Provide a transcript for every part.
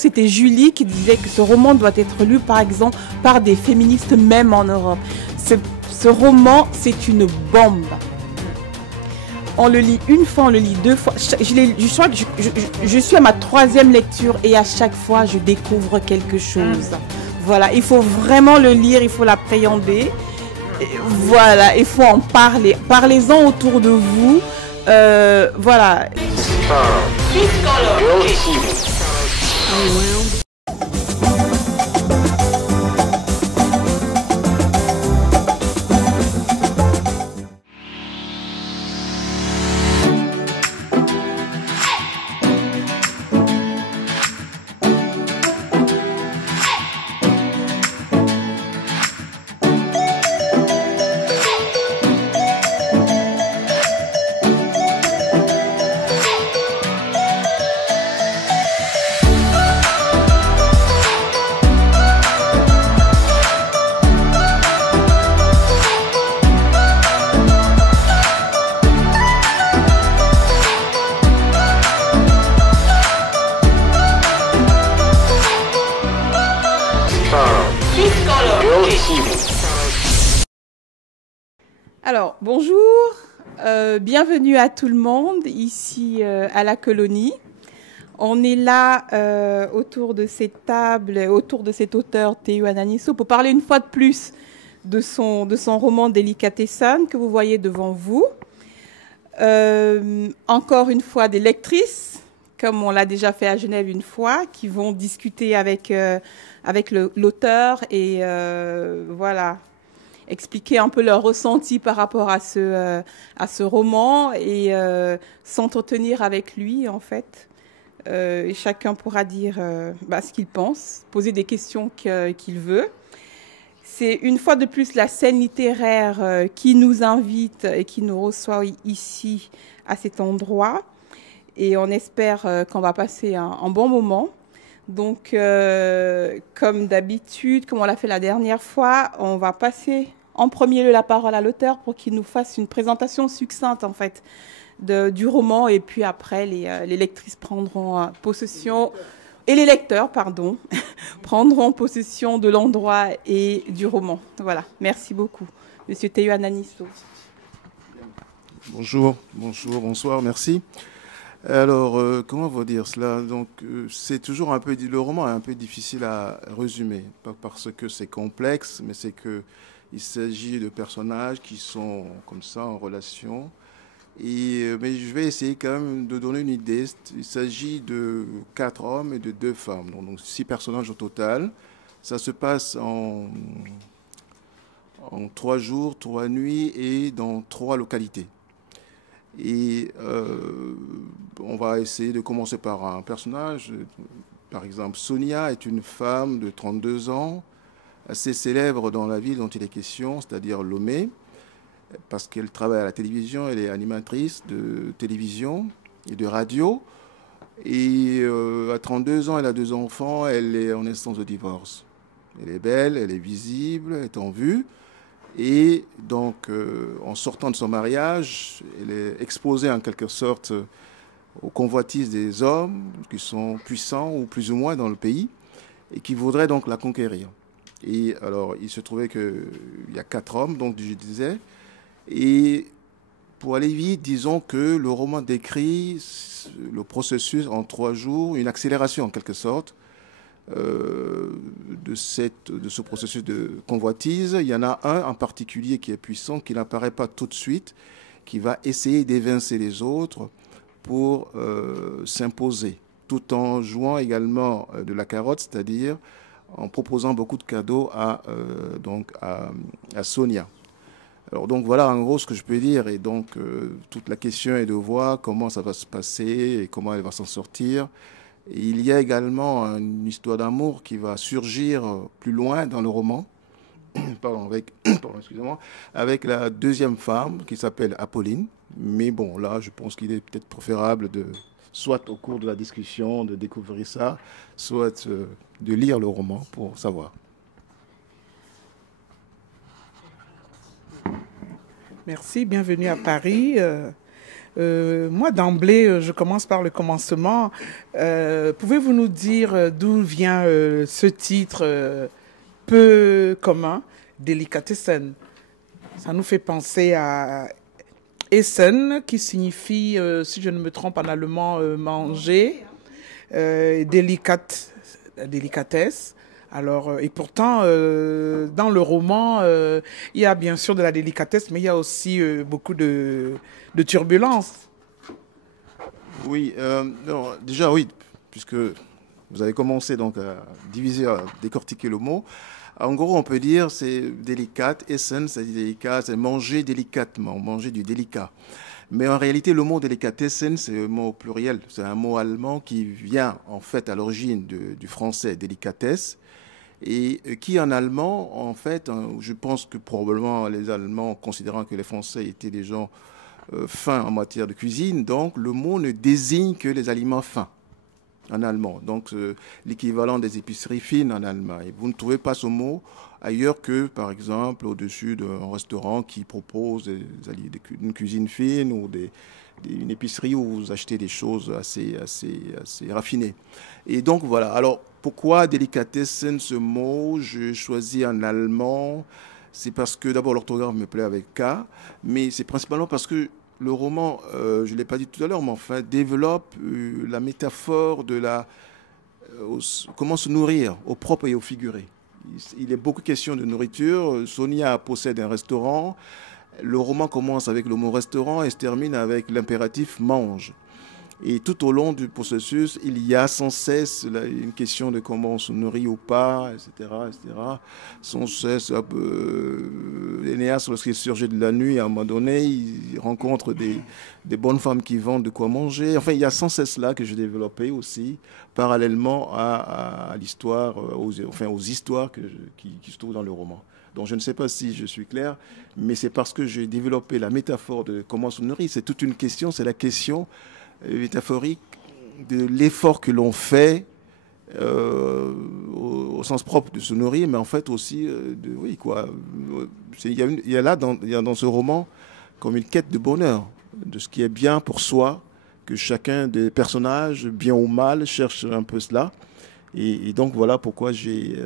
C'était Julie qui disait que ce roman doit être lu, par exemple, par des féministes même en Europe. Ce roman, c'est une bombe. On le lit une fois, on le lit deux fois. Je suis à ma 3e lecture et à chaque fois, je découvre quelque chose. Voilà, il faut vraiment le lire, il faut l'appréhender. Voilà, il faut en parler. Parlez-en autour de vous. Voilà. Alors, bonjour, bienvenue à tout le monde ici à la colonie. On est là autour de cette table, autour de cet auteur Théo Ananisso pour parler une fois de plus de son roman Delicatessen que vous voyez devant vous. Encore une fois des lectrices, comme on l'a déjà fait à Genève une fois, qui vont discuter avec l'auteur et voilà, expliquer un peu leur ressenti par rapport à ce roman et s'entretenir avec lui en fait. Et chacun pourra dire ce qu'il pense, poser des questions qu'il veut. C'est une fois de plus la scène littéraire qui nous invite et qui nous reçoit ici à cet endroit. Et on espère qu'on va passer un bon moment. Donc, comme d'habitude, comme on l'a fait la dernière fois, on va passer en premier lieu la parole à l'auteur pour qu'il nous fasse une présentation succincte en fait du roman. Et puis après, les lectrices prendront possession, et les lecteurs, pardon, prendront possession de l'endroit et du roman. Voilà, merci beaucoup. Monsieur Théo Ananisso. Bonjour, bonsoir, merci. Alors, comment vous dire cela? Donc, c'est toujours un peu, le roman est un peu difficile à résumer, pas parce que c'est complexe, mais c'est que il s'agit de personnages qui sont comme ça en relation. Mais je vais essayer quand même de donner une idée. Il s'agit de 4 hommes et de 2 femmes, donc 6 personnages au total. Ça se passe en 3 jours, 3 nuits et dans 3 localités. Et on va essayer de commencer par un personnage. Par exemple, Sonia est une femme de 32 ans, assez célèbre dans la ville dont il est question, c'est-à-dire Lomé, parce qu'elle travaille à la télévision, elle est animatrice de télévision et de radio. Et à 32 ans, elle a 2 enfants, elle est en instance de divorce. Elle est belle, elle est visible, elle est en vue. Et donc, en sortant de son mariage, elle est exposée en quelque sorte aux convoitises des hommes qui sont puissants ou plus ou moins dans le pays et qui voudraient donc la conquérir. Et alors, il se trouvait qu'il y a 4 hommes, donc je disais. Et pour aller vite, disons que le roman décrit le processus en 3 jours, une accélération en quelque sorte de ce processus de convoitise. Il y en a un en particulier qui est puissant, qui n'apparaît pas tout de suite, qui va essayer d'évincer les autres pour s'imposer, tout en jouant également de la carotte, c'est-à-dire en proposant beaucoup de cadeaux à Sonia. Alors donc voilà en gros ce que je peux dire, et donc toute la question est de voir comment ça va se passer et comment elle va s'en sortir. Et il y a également une histoire d'amour qui va surgir plus loin dans le roman, avec la 2e femme qui s'appelle Apolline. Mais bon, là, je pense qu'il est peut-être préférable de, soit au cours de la discussion, de découvrir ça, soit de lire le roman pour savoir. Merci, bienvenue à Paris. Moi, d'emblée, je commence par le commencement. Pouvez-vous nous dire d'où vient ce titre peu commun, Delicatessen? Ça nous fait penser à Essen, qui signifie, si je ne me trompe en allemand, manger, délicatesse. Alors, et pourtant, dans le roman, il y a bien sûr de la délicatesse, mais il y a aussi beaucoup de turbulences. Oui, non, déjà oui, puisque vous avez commencé donc à diviser, à décortiquer le mot. En gros, on peut dire c'est délicate, essen, c'est délicat, c'est manger délicatement, manger du délicat. Mais en réalité, le mot délicatessen, c'est un mot pluriel. C'est un mot allemand qui vient en fait à l'origine du français délicatesse et qui en allemand, en fait, je pense que probablement les Allemands, considérant que les Français étaient des gens fins en matière de cuisine, donc le mot ne désigne que les aliments fins en allemand. Donc l'équivalent des épiceries fines en allemand. Et vous ne trouvez pas ce mot ailleurs que, par exemple, au-dessus d'un restaurant qui propose une cuisine fine ou une épicerie où vous achetez des choses assez raffinées. Et donc voilà. Alors pourquoi Delikatessen, ce mot, je choisis en allemand? C'est parce que d'abord l'orthographe me plaît avec K, mais c'est principalement parce que le roman, je ne l'ai pas dit tout à l'heure, mais enfin, développe la métaphore de comment se nourrir, au propre et au figuré. Il est beaucoup question de nourriture. Sonia possède un restaurant. Le roman commence avec le mot restaurant et se termine avec l'impératif mange. Et tout au long du processus, il y a sans cesse une question de comment on se nourrit ou pas, etc., etc. Sans cesse, Énéas, lorsqu'il surgit de la nuit, à un moment donné, il rencontre des bonnes femmes qui vendent de quoi manger. Enfin, il y a sans cesse là que j'ai développé aussi, parallèlement à l'histoire, aux histoires qui se trouvent dans le roman. Donc je ne sais pas si je suis clair, mais c'est parce que j'ai développé la métaphore de comment se nourrir. C'est toute une question, c'est la question métaphorique de l'effort que l'on fait au sens propre de se nourrir, mais en fait aussi oui quoi. Il y a là dans ce roman comme une quête de bonheur, de ce qui est bien pour soi, que chacun des personnages, bien ou mal, cherche un peu cela. Et donc voilà pourquoi j'ai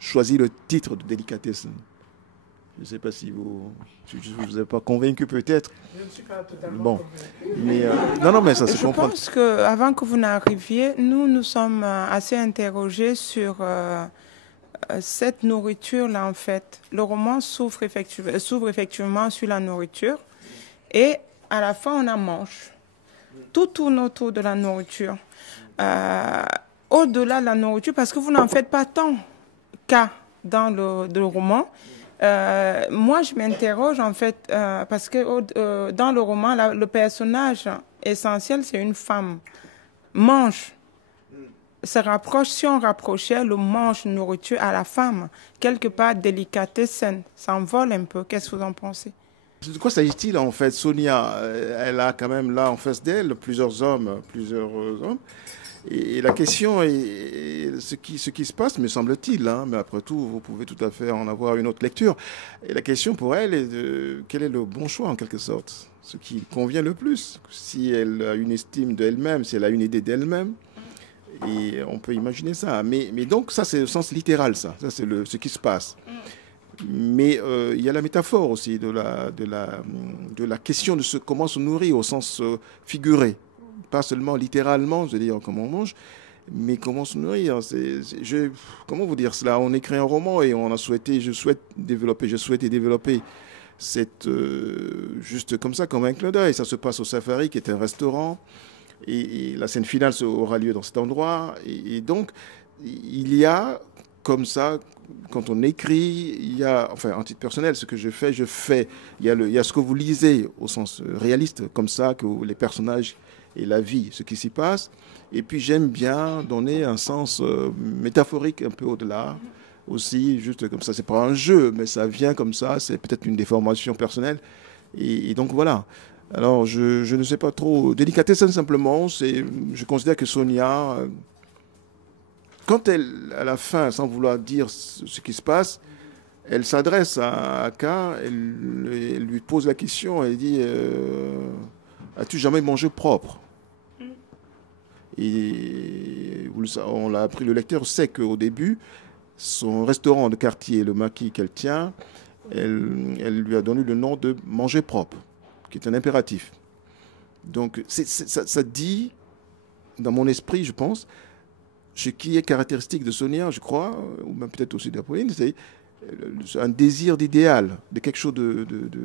choisi le titre de Délicatesse. Je ne sais pas si vous n'avez pas convaincu peut-être. Je ne suis pas totalement bon, mais non, mais ça se comprend. Je pense qu'avant que vous n'arriviez, nous sommes assez interrogés sur cette nourriture-là, en fait. Le roman s'ouvre effectivement sur la nourriture et à la fin, on en mange. Tout tourne autour de la nourriture. Au-delà de la nourriture, parce que vous n'en faites pas tant qu'à dans le roman. Moi, je m'interroge en fait parce que dans le roman, le personnage essentiel, c'est une femme. Mange. Si on rapprochait le mange nourriture à la femme, quelque part délicatessen, ça envole un peu. Qu'est-ce que vous en pensez? De quoi s'agit-il en fait? Sonia, elle a quand même là en face d'elle plusieurs hommes. Et la question est ce qui se passe, me semble-t-il, hein, mais après tout, vous pouvez tout à fait en avoir une autre lecture. Et la question pour elle est de quel est le bon choix en quelque sorte, ce qui convient le plus. Si elle a une estime d'elle-même, si elle a une idée d'elle-même, et on peut imaginer ça. Mais donc ça c'est le sens littéral, ça c'est ce qui se passe. Mais il y a la métaphore aussi de la question de comment se nourrir au sens figuré. Pas seulement littéralement, je veux dire comment on mange, mais comment se nourrir. Comment vous dire cela? On écrit un roman et je souhaite développer cette, juste comme ça, comme un clin d'œil. Ça se passe au Safari, qui est un restaurant, et la scène finale aura lieu dans cet endroit. Et donc, il y a, comme ça, quand on écrit, il y a, enfin, en titre personnel, ce que je fais. Il y a ce que vous lisez au sens réaliste, comme ça, que les personnages et la vie, ce qui s'y passe. Et puis j'aime bien donner un sens métaphorique un peu au-delà aussi, juste comme ça. C'est pas un jeu, mais ça vient comme ça. C'est peut-être une déformation personnelle. Et donc voilà. Alors je ne sais pas trop. Délicatesse simplement, je considère que Sonia, quand elle, à la fin, sans vouloir dire ce qui se passe, elle s'adresse à K, elle lui pose la question, elle dit as-tu jamais mangé propre? Et on l'a appris, le lecteur sait qu'au début, son restaurant de quartier, le Maquis qu'elle tient, elle lui a donné le nom de manger propre, qui est un impératif. Donc ça dit, dans mon esprit, je pense, ce qui est caractéristique de Sonia, je crois, ou même peut-être aussi d'Apolline, c'est un désir d'idéal, de quelque chose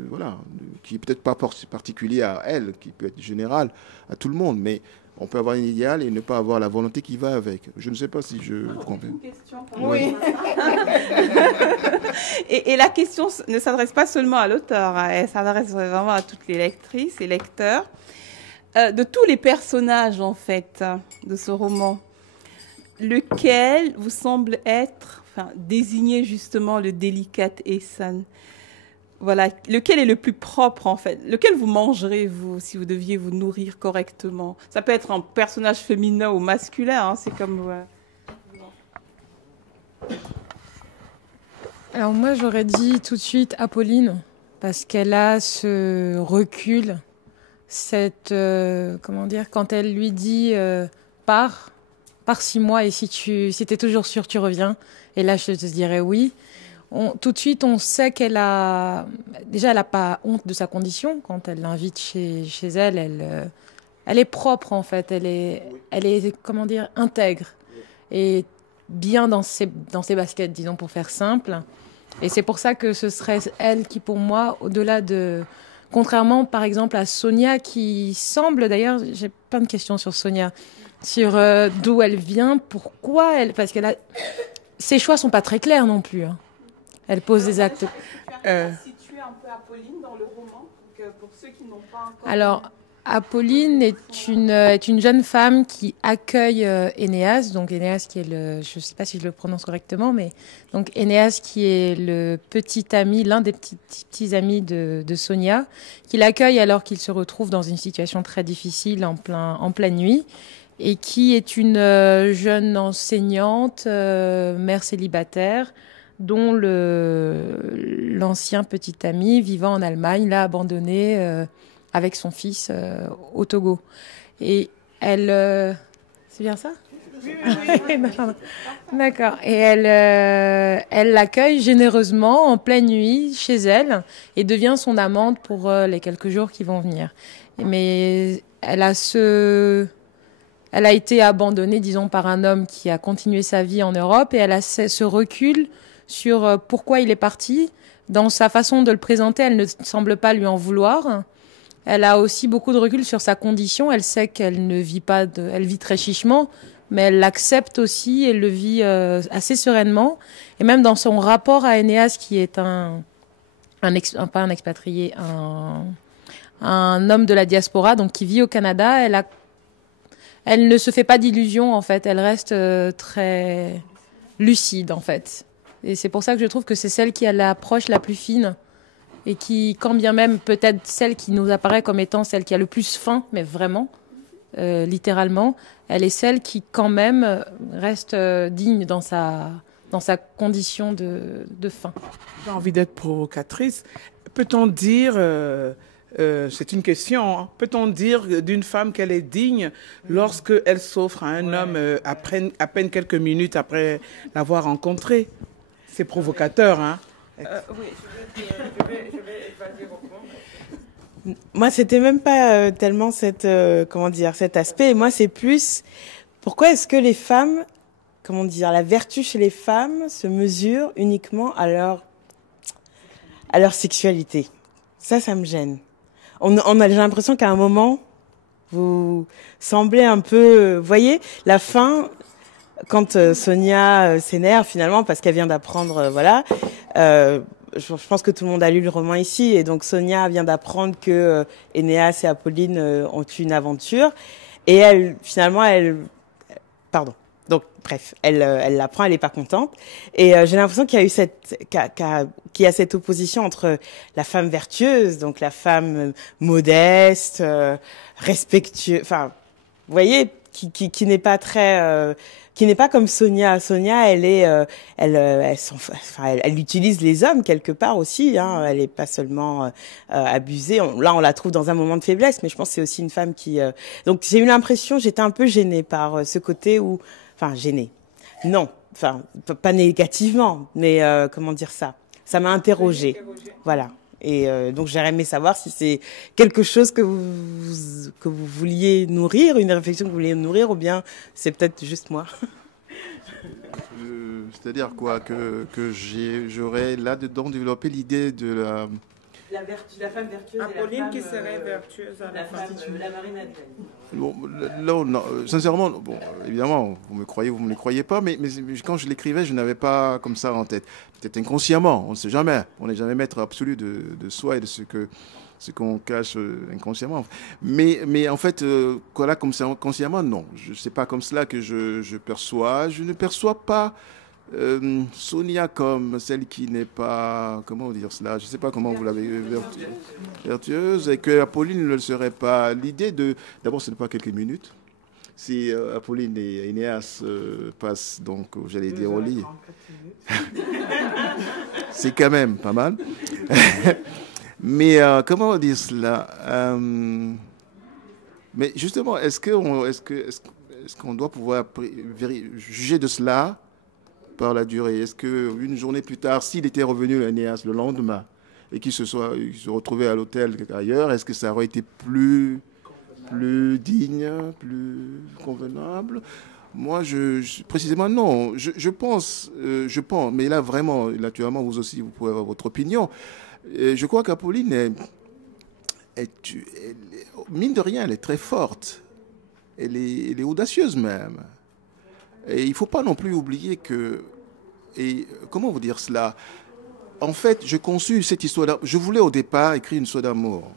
voilà, qui n'est peut-être pas particulier à elle, qui peut être général à tout le monde, mais on peut avoir un idéal et ne pas avoir la volonté qui va avec. Je ne sais pas si je comprends. Oui. Et la question ne s'adresse pas seulement à l'auteur, hein, elle s'adresse vraiment à toutes les lectrices et lecteurs. De tous les personnages, en fait, de ce roman, lequel vous semble être, désigner justement le Delicatessen? Voilà, lequel est le plus propre, en fait? Lequel vous mangerez, vous, si vous deviez vous nourrir correctement? Ça peut être un personnage féminin ou masculin, hein, c'est comme... Alors moi, j'aurais dit tout de suite Apolline, parce qu'elle a ce recul, comment dire, quand elle lui dit pars 6 mois et si t'es toujours sûr, tu reviens. Et là, je te dirais oui. Tout de suite, on sait qu'elle a... Déjà, elle n'a pas honte de sa condition. Quand elle l'invite chez elle, elle est propre, en fait. Elle est, comment dire, intègre. Et bien dans ses baskets, disons, pour faire simple. Et c'est pour ça que ce serait elle qui, pour moi, au-delà de... Contrairement, par exemple, à Sonia, qui semble... D'ailleurs, j'ai plein de questions sur Sonia. Sur d'où elle vient, pourquoi elle... Parce qu'elle a... Ses choix sont pas très clairs non plus, hein. Elle pose des actes. Situer un peu Apolline dans le roman, pour ceux qui n'ont pas encore... Alors, Apolline est une jeune femme qui accueille Énéas, donc Énéas qui est je ne sais pas si je le prononce correctement, mais donc Énéas qui est le petit ami, l'un des petits amis de Sonia, qui l'accueille alors qu'il se retrouve dans une situation très difficile en pleine nuit, et qui est une jeune enseignante, mère célibataire, dont l'ancien petit ami vivant en Allemagne l'a abandonné avec son fils au Togo. Et elle... c'est bien ça? Oui. D'accord. Et elle l'accueille généreusement en pleine nuit chez elle et devient son amante pour les quelques jours qui vont venir. Mais elle a été abandonnée, disons, par un homme qui a continué sa vie en Europe et elle a ce recul sur pourquoi il est parti. Dans sa façon de le présenter, elle ne semble pas lui en vouloir. Elle a aussi beaucoup de recul sur sa condition. Elle sait qu'elle ne vit pas elle vit très chichement, mais elle l'accepte aussi, elle le vit assez sereinement. Et même dans son rapport à Énéas, qui est pas un expatrié, un homme de la diaspora, donc qui vit au Canada, elle ne se fait pas d'illusions, en fait. Elle reste très lucide, en fait. Et c'est pour ça que je trouve que c'est celle qui a l'approche la plus fine et qui, quand bien même peut-être celle qui nous apparaît comme étant celle qui a le plus faim, mais vraiment, littéralement, elle est celle qui quand même reste digne dans sa condition de faim. J'ai envie d'être provocatrice. Peut-on dire, c'est une question, hein, peut-on dire d'une femme qu'elle est digne lorsque elle s'offre à un homme à peine quelques minutes après l'avoir rencontré? C'est provocateur, hein? Oui, Moi, c'était même pas tellement cet aspect. Moi, c'est plus pourquoi est-ce que les femmes, la vertu chez les femmes se mesure uniquement à leur sexualité. Ça me gêne. J'ai l'impression qu'à un moment, vous semblez un peu, voyez, la fin. Quand Sonia s'énerve finalement parce qu'elle vient d'apprendre, je pense que tout le monde a lu le roman ici, et donc Sonia vient d'apprendre que Énéas et Apolline ont eu une aventure, et elle l'apprend, elle est pas contente, et j'ai l'impression qu'il y a eu qu'il y a cette opposition entre la femme vertueuse, donc la femme modeste, respectueuse, enfin. Vous voyez, qui n'est pas très qui n'est pas comme Sonia. Sonia, elle utilise les hommes quelque part aussi. Hein. Elle est pas seulement abusée. Là, on la trouve dans un moment de faiblesse, mais je pense que c'est aussi une femme qui. Donc, j'ai eu l'impression, j'étais un peu gênée par ce côté où, enfin, gênée. Non, enfin, pas négativement, mais comment dire ça. Ça m'a interrogée. Voilà. Et donc j'aurais aimé savoir si c'est quelque chose que vous vouliez nourrir, une réflexion que vous vouliez nourrir, ou bien c'est peut-être juste moi. C'est-à-dire quoi que j'aurais là-dedans développé l'idée de la femme vertueuse. Apolline qui serait vertueuse à la fin. La Marie Madeleine. Bon, là, non, sincèrement, bon, évidemment, vous me le croyez pas, mais quand je l'écrivais, je n'avais pas comme ça en tête. Peut-être inconsciemment, on ne sait jamais. On n'est jamais maître absolu de soi et de ce qu'on cache inconsciemment. Mais en fait, là, comme ça, inconsciemment, non. C'est pas comme cela que je perçois. Je ne perçois pas Sonia comme celle qui n'est pas, comment dire cela, je ne sais pas comment vous l'avez, vertueuse, et que Apolline ne le serait pas. L'idée d'abord, ce n'est pas quelques minutes. Si Apolline et Énéas passent, donc, j'allais dire, au lit, c'est quand même pas mal. Mais comment dire cela, mais justement, est-ce qu'on doit pouvoir juger de cela par la durée? Est-ce qu'une journée plus tard, s'il était revenu à Énéas le lendemain et qu'il se retrouvait à l'hôtel ailleurs, est-ce que ça aurait été plus digne, plus convenable? Moi, précisément, non. Je pense, mais là, vraiment, naturellement, vous aussi, vous pouvez avoir votre opinion. Je crois qu'Apolline mine de rien, elle est très forte. Elle est audacieuse même. Et il ne faut pas non plus oublier que... Et comment vous dire cela? En fait, je conçus cette histoire... Je voulais au départ écrire une histoire d'amour.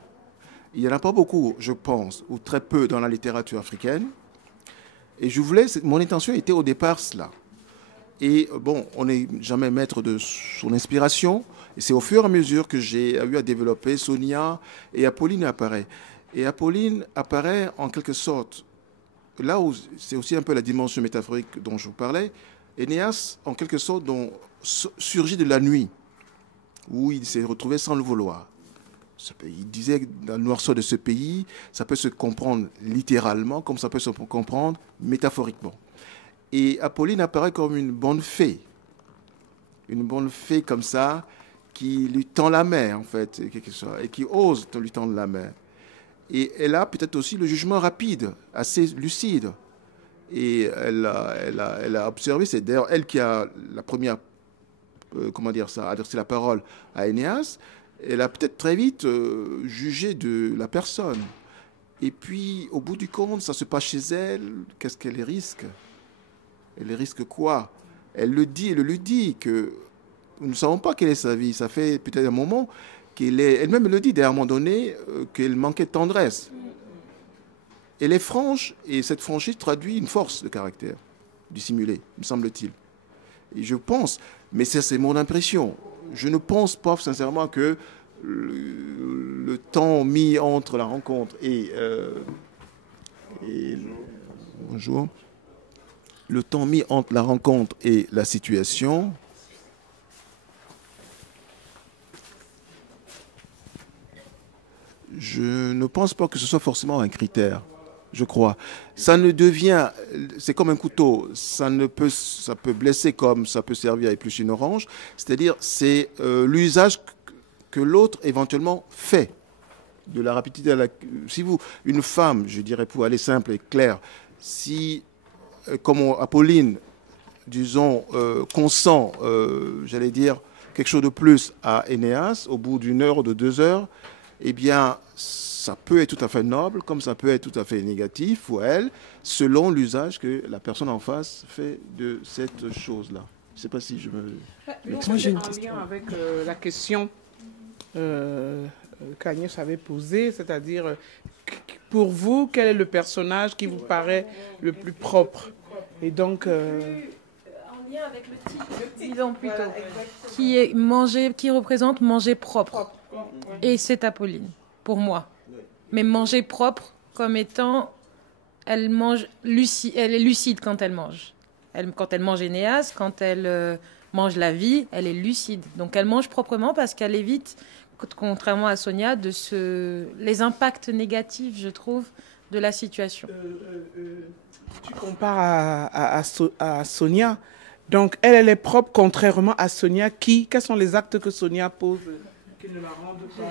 Il n'y en a pas beaucoup, je pense, ou très peu dans la littérature africaine. Et mon intention était au départ cela. Et bon, on n'est jamais maître de son inspiration. Et c'est au fur et à mesure que j'ai eu à développer Sonia et Apolline apparaît. Et Apolline apparaît en quelque sorte... Là où c'est aussi un peu la dimension métaphorique dont je vous parlais, Énéas, en quelque sorte, surgit de la nuit, où il s'est retrouvé sans le vouloir. Il disait, dans le noirceur de ce pays, ça peut se comprendre littéralement, comme ça peut se comprendre métaphoriquement. Et Apolline apparaît comme une bonne fée comme ça, qui lui tend la main, en fait, et qui ose lui tendre la main. Et elle a peut-être aussi le jugement rapide, assez lucide. Et elle a observé, c'est d'ailleurs elle qui a la première, adressé la parole à Énéas. Elle a peut-être très vite jugé de la personne. Et puis, au bout du compte, ça se passe chez elle. Qu'est-ce qu'elle risque? Elle risque quoi? Elle le lui dit que nous ne savons pas quelle est sa vie. Ça fait peut-être un moment elle-même le dit, à un moment donné, qu'elle manquait de tendresse. Elle est franche, et cette franchise traduit une force de caractère, dissimulée, me semble-t-il. Et je pense, mais ça c'est mon impression, je ne pense pas sincèrement que le temps mis entre la rencontre bonjour, le temps mis entre la rencontre et la situation... Je ne pense pas que ce soit forcément un critère, je crois. Ça ne devient... C'est comme un couteau. Ça peut blesser comme ça peut servir à éplucher une orange. C'est-à-dire, c'est l'usage que l'autre éventuellement fait. De la rapidité à la... Une femme, je dirais pour aller simple et clair, si, comme Apolline, disons, consent, j'allais dire, quelque chose de plus à Énéas, au bout d'une heure ou de 2 heures, eh bien, ça peut être tout à fait noble, comme ça peut être tout à fait négatif pour elle, selon l'usage que la personne en face fait de cette chose-là. Je ne sais pas si je me... Moi, j'ai une question avec la question qu'Agnès avait posée, c'est-à-dire, pour vous, quel est le personnage qui vous paraît le plus propre? Et donc... en lien avec le titre, disons plutôt, qui représente manger propre. Et c'est Apolline, pour moi. Mais manger propre comme étant elle est lucide quand elle mange. Quand elle mange Énéas, quand elle mange la vie, elle est lucide. Donc elle mange proprement parce qu'elle évite, contrairement à Sonia, les impacts négatifs, je trouve, de la situation. Tu compares à Sonia. Donc elle est propre, contrairement à Sonia. Quels sont les actes que Sonia pose qui ne la rendent pas...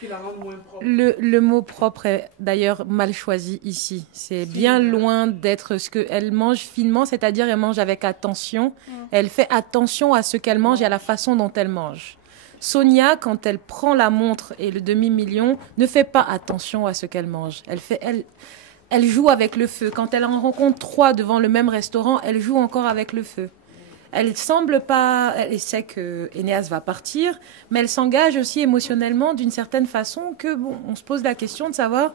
Qui la rend moins propre. Le mot propre est d'ailleurs mal choisi ici. C'est bien loin d'être ce qu'elle mange finement, c'est-à-dire elle mange avec attention. Elle fait attention à ce qu'elle mange et à la façon dont elle mange. Sonia, quand elle prend la montre et le demi-million, ne fait pas attention à ce qu'elle mange. Elle joue avec le feu. Quand elle en rencontre 3 devant le même restaurant, elle joue encore avec le feu. Elle semble pas... Elle sait que Énéas va partir, mais elle s'engage aussi émotionnellement d'une certaine façon que, on se pose la question de savoir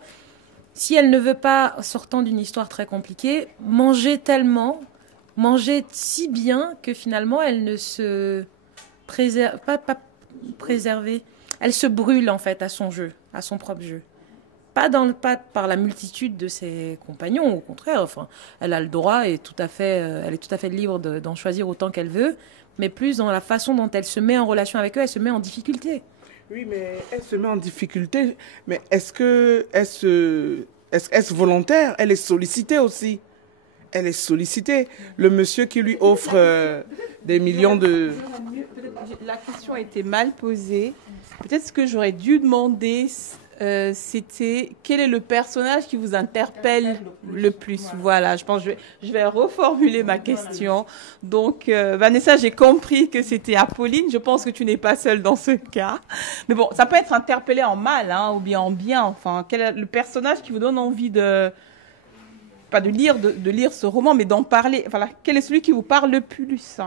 si elle ne veut pas, sortant d'une histoire très compliquée, manger si bien que finalement elle ne se préserve... Pas préserver. Elle se brûle en fait à son jeu, à son propre jeu. Pas par la multitude de ses compagnons, au contraire. Enfin, elle a le droit et elle est tout à fait libre d'en choisir autant qu'elle veut, mais plus dans la façon dont elle se met en relation avec eux, elle se met en difficulté. Oui, mais elle se met en difficulté. Mais est-ce volontaire? Elle est sollicitée aussi. Elle est sollicitée. Le monsieur qui lui offre des millions de... La question a été mal posée. Peut-être ce que j'aurais dû demander... c'était quel est le personnage qui vous interpelle le plus. Voilà, je pense que je vais reformuler ma question. Donc, Vanessa, j'ai compris que c'était Apolline. Je pense que tu n'es pas seule dans ce cas. Mais bon, ça peut être interpellé en mal ou bien en bien. Enfin, quel est le personnage qui vous donne envie pas de lire ce roman, mais d'en parler. Voilà, quel est celui qui vous parle le plus?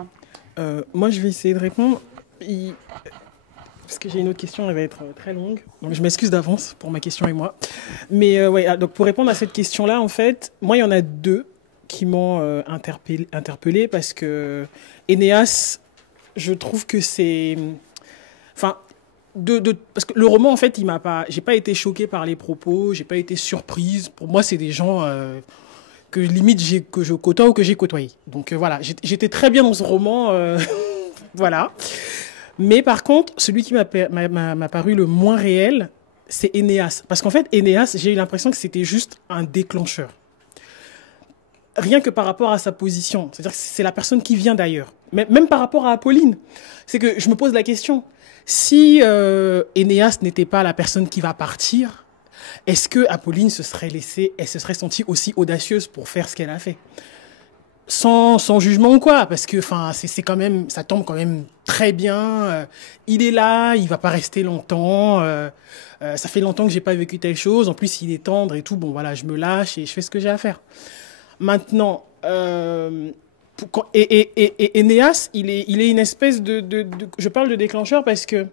Moi, je vais essayer de répondre. Parce que j'ai une autre question, elle va être très longue. Donc je m'excuse d'avance pour ma question et moi. Mais donc pour répondre à cette question-là, en fait, moi, il y en a 2 qui m'ont interpellé parce que Énéas, je trouve que c'est... Enfin, parce que le roman, en fait, j'ai pas été choquée par les propos, j'ai pas été surprise. Pour moi, c'est des gens que limite que je côtoie ou que j'ai côtoyé. Donc voilà, j'étais très bien dans ce roman. Voilà. Mais par contre, celui qui m'a paru le moins réel, c'est Énéas. Parce qu'en fait, Énéas, j'ai eu l'impression que c'était juste un déclencheur. Rien que par rapport à sa position. C'est-à-dire que c'est la personne qui vient d'ailleurs. Même par rapport à Apolline. C'est que je me pose la question. Si Énéas n'était pas la personne qui va partir, est-ce que Apolline se serait sentie aussi audacieuse pour faire ce qu'elle a fait ? Sans jugement ou quoi, parce que c'est quand même, ça tombe quand même très bien. Il est là, il va pas rester longtemps. Ça fait longtemps que j'ai pas vécu telle chose. En plus, il est tendre et tout. Bon, voilà, je me lâche et je fais ce que j'ai à faire. Maintenant, Énéas, il est une espèce je parle de déclencheur parce que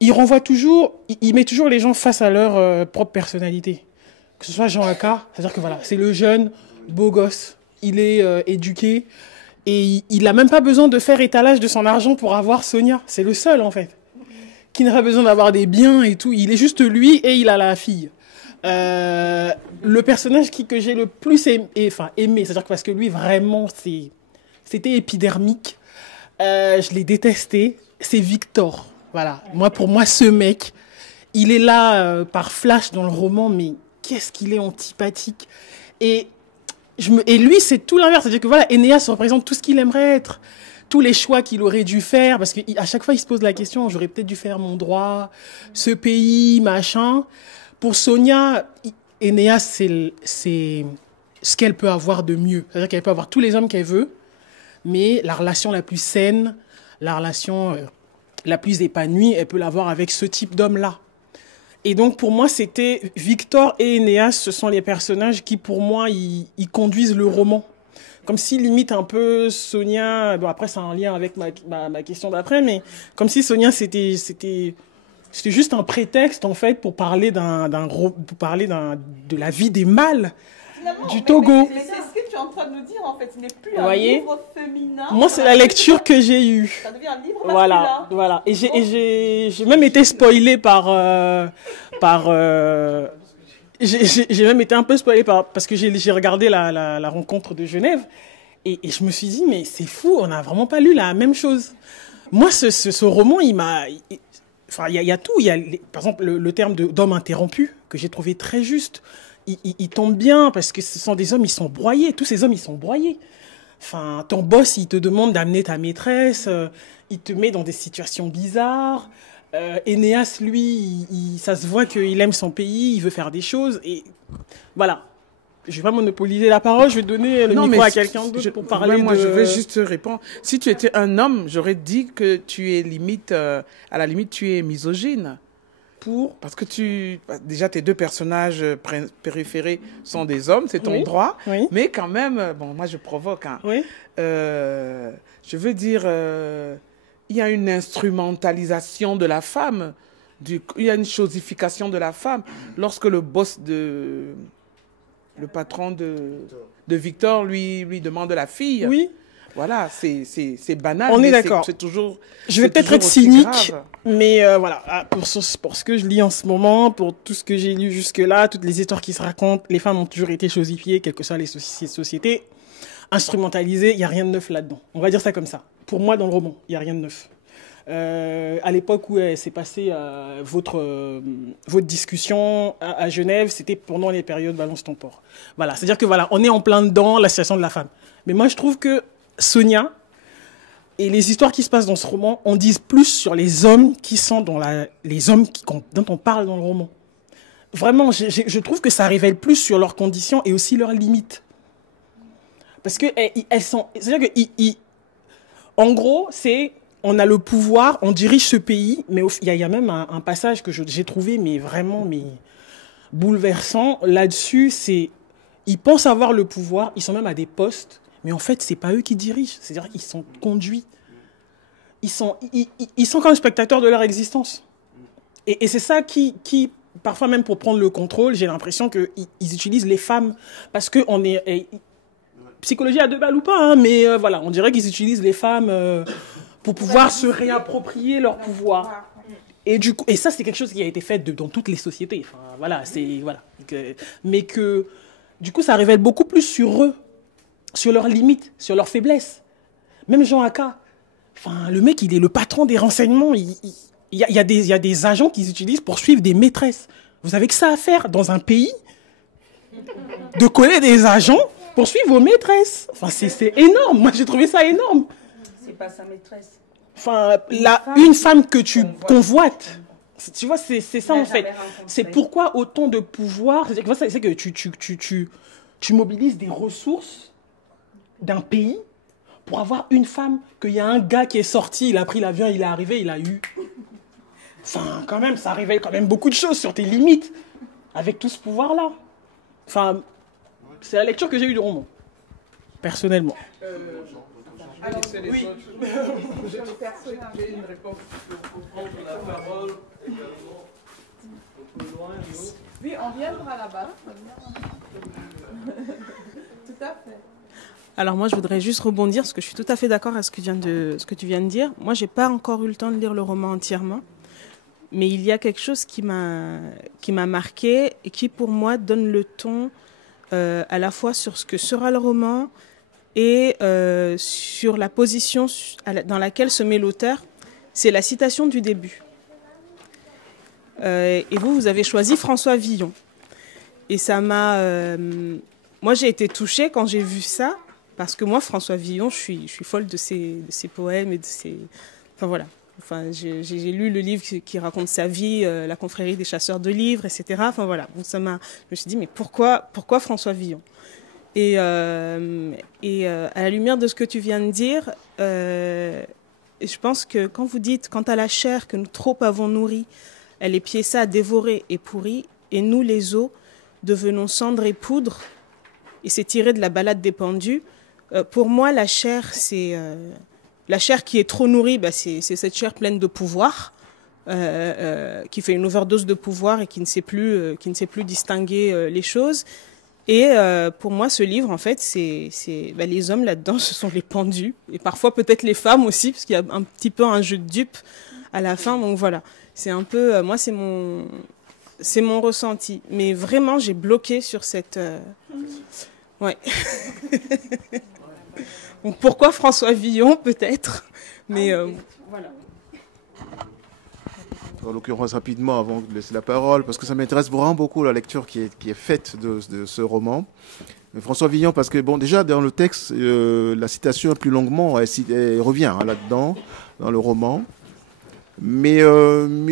il renvoie toujours, il met toujours les gens face à leur propre personnalité. Que ce soit Jean Aka, c'est-à-dire que voilà, c'est le jeune beau gosse. Il est éduqué et il n'a même pas besoin de faire étalage de son argent pour avoir Sonia. C'est le seul, en fait, qui n'a pas besoin d'avoir des biens et tout. Il est juste lui et il a la fille. Le personnage que j'ai le plus aimé, c'est-à-dire que parce que lui, vraiment, c'était épidermique. Je l'ai détesté. C'est Victor. Voilà. Pour moi, ce mec, il est là par flash dans le roman, mais qu'est-ce qu'il est antipathique. Et lui, c'est tout l'inverse. C'est-à-dire que voilà, Énéas représente tout ce qu'il aimerait être. Tous les choix qu'il aurait dû faire. Parce qu'à chaque fois, il se pose la question, j'aurais peut-être dû faire mon droit, ce pays, machin. Pour Sonia, Énéas, c'est ce qu'elle peut avoir de mieux. C'est-à-dire qu'elle peut avoir tous les hommes qu'elle veut, mais la relation la plus saine, la relation la plus épanouie, elle peut l'avoir avec ce type d'homme-là. Et donc, pour moi, c'était Victor et Énéas, ce sont les personnages qui, pour moi, ils conduisent le roman. Comme si, limite, un peu, Sonia... Bon, après, c'est un lien avec ma question d'après, mais comme si Sonia, c'était juste un prétexte, en fait, pour parler de la vie des mâles du Togo. Mais c'est ce que tu es en train de nous dire, en fait. Ce n'est plus un livre féminin. Moi, c'est la lecture que j'ai eue. Ça devient un livre masculin. Voilà. Et j'ai même été spoilée par j'ai même été un peu spoilée parce que j'ai regardé la rencontre de Genève et je me suis dit, mais c'est fou, on n'a vraiment pas lu la même chose. Moi, ce roman, enfin, il y a tout. Par exemple, le terme d'homme interrompu, que j'ai trouvé très juste. Il tombe bien parce que ce sont des hommes, ils sont broyés. Tous ces hommes, ils sont broyés. Enfin, ton boss, il te demande d'amener ta maîtresse, il te met dans des situations bizarres. Énéas, lui, ça se voit qu'il aime son pays, il veut faire des choses. Et voilà. Je vais pas monopoliser la parole, je vais donner le micro à quelqu'un d'autre pour parler moi, je vais juste répondre. Si tu étais un homme, j'aurais dit que tu es limite, à la limite, tu es misogyne. Parce que déjà, tes deux personnages préférés sont des hommes, c'est ton droit. Oui. Mais quand même, bon, moi, je provoque. Hein. Oui. Je veux dire, il y a une instrumentalisation de la femme. Il y a une chosification de la femme. Lorsque le boss le patron de Victor lui demande la fille. Oui. Voilà, c'est banal. On est d'accord. C'est toujours. Je vais peut-être être cynique, mais voilà, pour ce que je lis en ce moment, pour tout ce que j'ai lu jusque-là, toutes les histoires qui se racontent, les femmes ont toujours été chosifiées, quelles que soient les sociétés, instrumentalisées. Il y a rien de neuf là-dedans. On va dire ça comme ça. Pour moi, dans le roman, il y a rien de neuf. À l'époque où s'est passée votre discussion à Genève, c'était pendant les périodes Balance ton port. Voilà, c'est-à-dire que voilà, on est en plein dedans la situation de la femme. Mais moi, je trouve que Sonia et les histoires qui se passent dans ce roman en disent plus sur les hommes qui sont les hommes dont on parle dans le roman. Vraiment, je trouve que ça révèle plus sur leurs conditions et aussi leurs limites. Parce que elles sont, c'est-à-dire que en gros, on a le pouvoir, on dirige ce pays, mais il y a même un passage que j'ai trouvé vraiment bouleversant là-dessus. Ils pensent avoir le pouvoir, ils sont même à des postes, mais en fait, c'est pas eux qui dirigent. C'est-à-dire qu'ils sont conduits. Ils sont comme spectateurs de leur existence. Et c'est ça qui, parfois même pour prendre le contrôle, j'ai l'impression qu'ils utilisent les femmes. Parce qu'on est... psychologie à deux balles ou pas, hein, mais voilà, on dirait qu'ils utilisent les femmes... pour pouvoir se réapproprier leur pouvoir. Et du coup, et ça, c'est quelque chose qui a été fait dans toutes les sociétés. Enfin, voilà, mais que, du coup, ça révèle beaucoup plus sur eux, sur leurs limites, sur leurs faiblesses. Même Jean Aka, enfin, le mec, il est le patron des renseignements. Il y a des agents qu'ils utilisent pour suivre des maîtresses. Vous avez que ça à faire dans un pays de coller des agents pour suivre vos maîtresses. Enfin, c'est énorme. Moi, j'ai trouvé ça énorme. C'est pas sa maîtresse. Enfin, une femme que tu convoites. Tu vois, c'est ça en fait. C'est pourquoi autant de pouvoir. C'est que tu mobilises des ressources d'un pays pour avoir une femme, qu'il y a un gars qui est sorti, il a pris l'avion, il est arrivé, il a eu. Enfin, quand même, ça révèle quand même beaucoup de choses sur tes limites avec tout ce pouvoir-là. Enfin, c'est la lecture que j'ai eue du roman, personnellement. Alors, oui, j'ai une réponse pour prendre la parole également. Oui, on viendra là-bas. Tout à fait. Alors moi, je voudrais juste rebondir, parce que je suis tout à fait d'accord avec ce que tu viens de dire. Moi, j'ai pas encore eu le temps de lire le roman entièrement, mais il y a quelque chose qui m'a marqué et qui, pour moi, donne le ton à la fois sur ce que sera le roman et sur la position dans laquelle se met l'auteur. C'est la citation du début. Et vous avez choisi François Villon. Et ça m'a... moi, j'ai été touchée quand j'ai vu ça, parce que moi, François Villon, je suis folle de ses poèmes et de ses... Enfin, voilà. Enfin, j'ai lu le livre qui raconte sa vie, La confrérie des chasseurs de livres, etc. Enfin, voilà. Donc, je me suis dit, mais pourquoi François Villon ? Et à la lumière de ce que tu viens de dire, je pense que quand vous dites, quant à la chair que nous trop avons nourrie, elle est piéça, dévorée et pourrie, et nous, les os, devenons cendre et poudre, et c'est tiré de la Ballade des pendus. Pour moi, la chair, c'est la chair qui est trop nourrie, c'est cette chair pleine de pouvoir, qui fait une overdose de pouvoir et qui ne sait plus distinguer les choses. Et pour moi, ce livre, en fait, c'est les hommes là-dedans, ce sont les pendus, et parfois peut-être les femmes aussi, parce qu'il y a un petit peu un jeu de dupes à la fin. Donc voilà, c'est un peu, moi, C'est mon ressenti. Mais vraiment, j'ai bloqué sur cette... Ouais. Donc, pourquoi François Villon, peut-être? Mais voilà. En l'occurrence, rapidement, avant de laisser la parole, parce que ça m'intéresse vraiment beaucoup la lecture qui est faite de ce roman. François Villon, parce que, bon, déjà, dans le texte, la citation plus longuement, elle revient là-dedans, dans le roman. Mais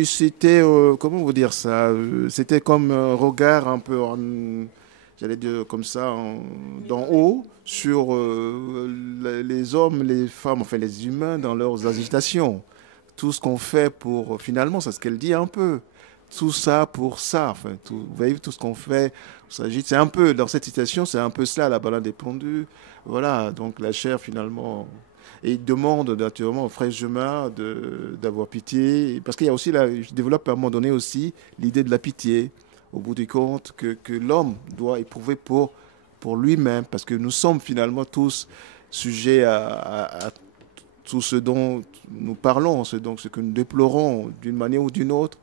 c'était, comment vous dire ça, c'était comme un regard un peu, j'allais dire comme ça, d'en haut, sur les hommes, les femmes, enfin les humains dans leurs agitations. Tout ce qu'on fait pour, finalement, c'est ce qu'elle dit un peu. Tout ça pour ça. Enfin, vous voyez, tout ce qu'on fait, s'agit. C'est un peu, dans cette citation, c'est un peu cela, la balade des pendus. Voilà, donc la chair, finalement. Et il demande naturellement au frère Gemard d'avoir pitié. Parce qu'il y a aussi, je développe à un moment donné aussi l'idée de la pitié, au bout du compte, que l'homme doit éprouver pour lui-même. Parce que nous sommes finalement tous sujets à tout ce dont nous parlons, ce que nous déplorons d'une manière ou d'une autre.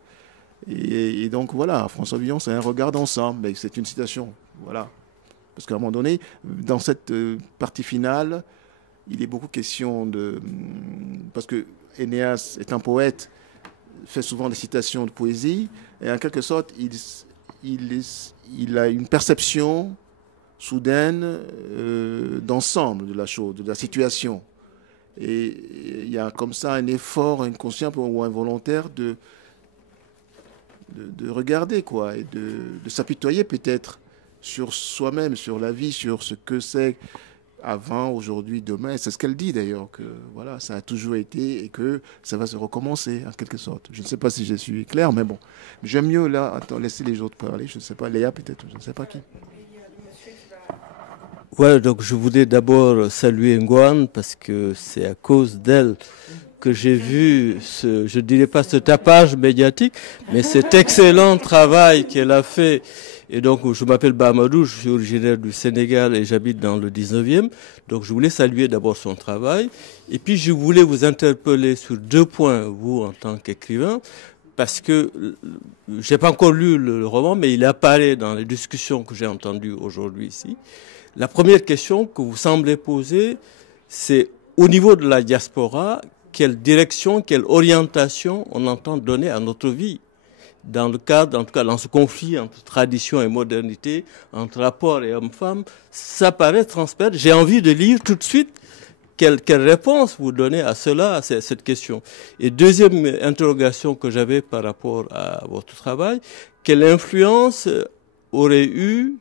Et donc voilà, François Villon, c'est un regard d'ensemble, mais c'est une citation. Voilà. Parce qu'à un moment donné, dans cette partie finale, il est beaucoup question de... Parce que Énéas est un poète, fait souvent des citations de poésie, et en quelque sorte, il a une perception soudaine d'ensemble de la chose, de la situation. Et il y a comme ça un effort inconscient ou involontaire de regarder, quoi, et de s'apitoyer peut-être sur soi-même, sur la vie, sur ce que c'est avant, aujourd'hui, demain. C'est ce qu'elle dit d'ailleurs, que voilà, ça a toujours été et que ça va se recommencer en quelque sorte. Je ne sais pas si je suis clair, mais bon. J'aime mieux là, laisser les autres parler. Je ne sais pas, Léa peut-être, je ne sais pas qui. Ouais, donc je voulais d'abord saluer Ngwan parce que c'est à cause d'elle que j'ai vu je dirais pas ce tapage médiatique, mais cet excellent travail qu'elle a fait. Et donc, je m'appelle Bahamadou, je suis originaire du Sénégal et j'habite dans le 19e. Donc, je voulais saluer d'abord son travail. Et puis, je voulais vous interpeller sur 2 points, vous, en tant qu'écrivain, parce que j'ai pas encore lu le roman, mais il apparaît dans les discussions que j'ai entendues aujourd'hui ici. La première question que vous semblez poser, c'est au niveau de la diaspora, quelle direction, quelle orientation on entend donner à notre vie dans le cadre, en tout cas dans ce conflit entre tradition et modernité, entre rapport et homme-femme. Ça paraît transparent. J'ai envie de lire tout de suite quelle réponse vous donnez à cela, à cette question. Et deuxième interrogation que j'avais par rapport à votre travail, quelle influence aurait eu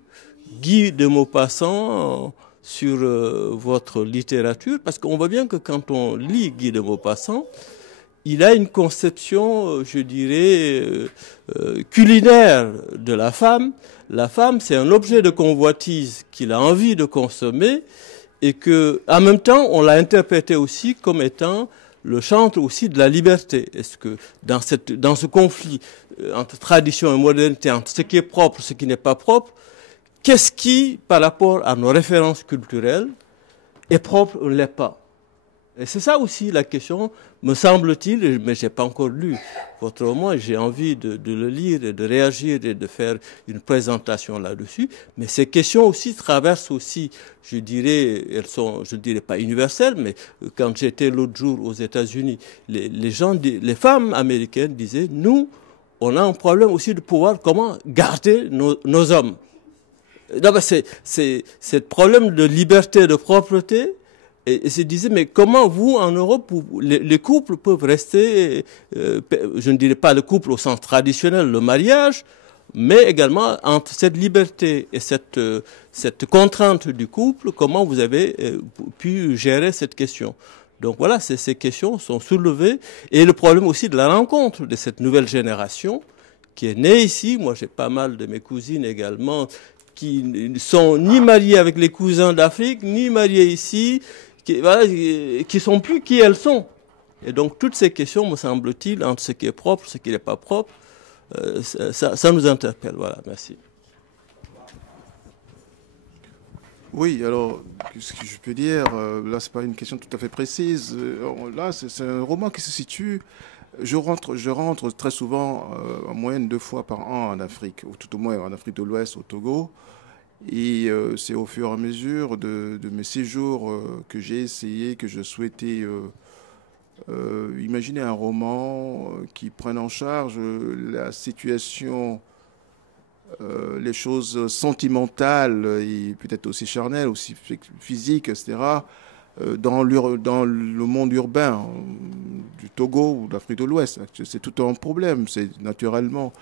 Guy de Maupassant sur votre littérature? Parce qu'on voit bien que quand on lit Guy de Maupassant, il a une conception, je dirais, culinaire de la femme. La femme, c'est un objet de convoitise qu'il a envie de consommer et que, en même temps, on l'a interprété aussi comme étant le chantre aussi de la liberté. Est-ce que dans ce conflit entre tradition et modernité, entre ce qui est propre, ce qui n'est pas propre, qu'est-ce qui, par rapport à nos références culturelles, est propre ou ne l'est pas? Et c'est ça aussi la question, me semble-t-il, mais j'ai pas encore lu votre roman, j'ai envie de le lire et de réagir et de faire une présentation là-dessus. Mais ces questions aussi traversent aussi, je dirais, elles sont, je dirais pas universelles, mais quand j'étais l'autre jour aux États-Unis, les femmes américaines disaient, nous, on a un problème aussi de pouvoir, comment garder nos hommes. Donc c'est ce problème de liberté, de propreté. Et se disait, mais comment vous, en Europe, les couples peuvent rester, je ne dirais pas le couple au sens traditionnel, le mariage, mais également entre cette liberté et cette contrainte du couple, comment vous avez pu gérer cette question? Donc voilà, ces questions sont soulevées. Et le problème aussi de la rencontre de cette nouvelle génération qui est née ici. Moi, j'ai pas mal de mes cousines également qui ne sont ni mariées avec les cousins d'Afrique, ni mariées ici, qui sont plus qui elles sont. Et donc toutes ces questions, me semble-t-il, entre ce qui est propre, ce qui n'est pas propre, ça nous interpelle. Voilà, merci. Oui, alors, ce que je peux dire, là, c'est pas une question tout à fait précise. Là, c'est un roman qui se situe Je rentre très souvent, en moyenne 2 fois par an en Afrique, ou tout au moins en Afrique de l'Ouest, au Togo. Et c'est au fur et à mesure de mes séjours que j'ai essayé, que je souhaitais imaginer un roman qui prenne en charge la situation, les choses sentimentales et peut-être aussi charnelles, aussi physiques, etc., dans le monde urbain du Togo ou de l'Afrique de l'Ouest. C'est tout un problème, c'est naturellement.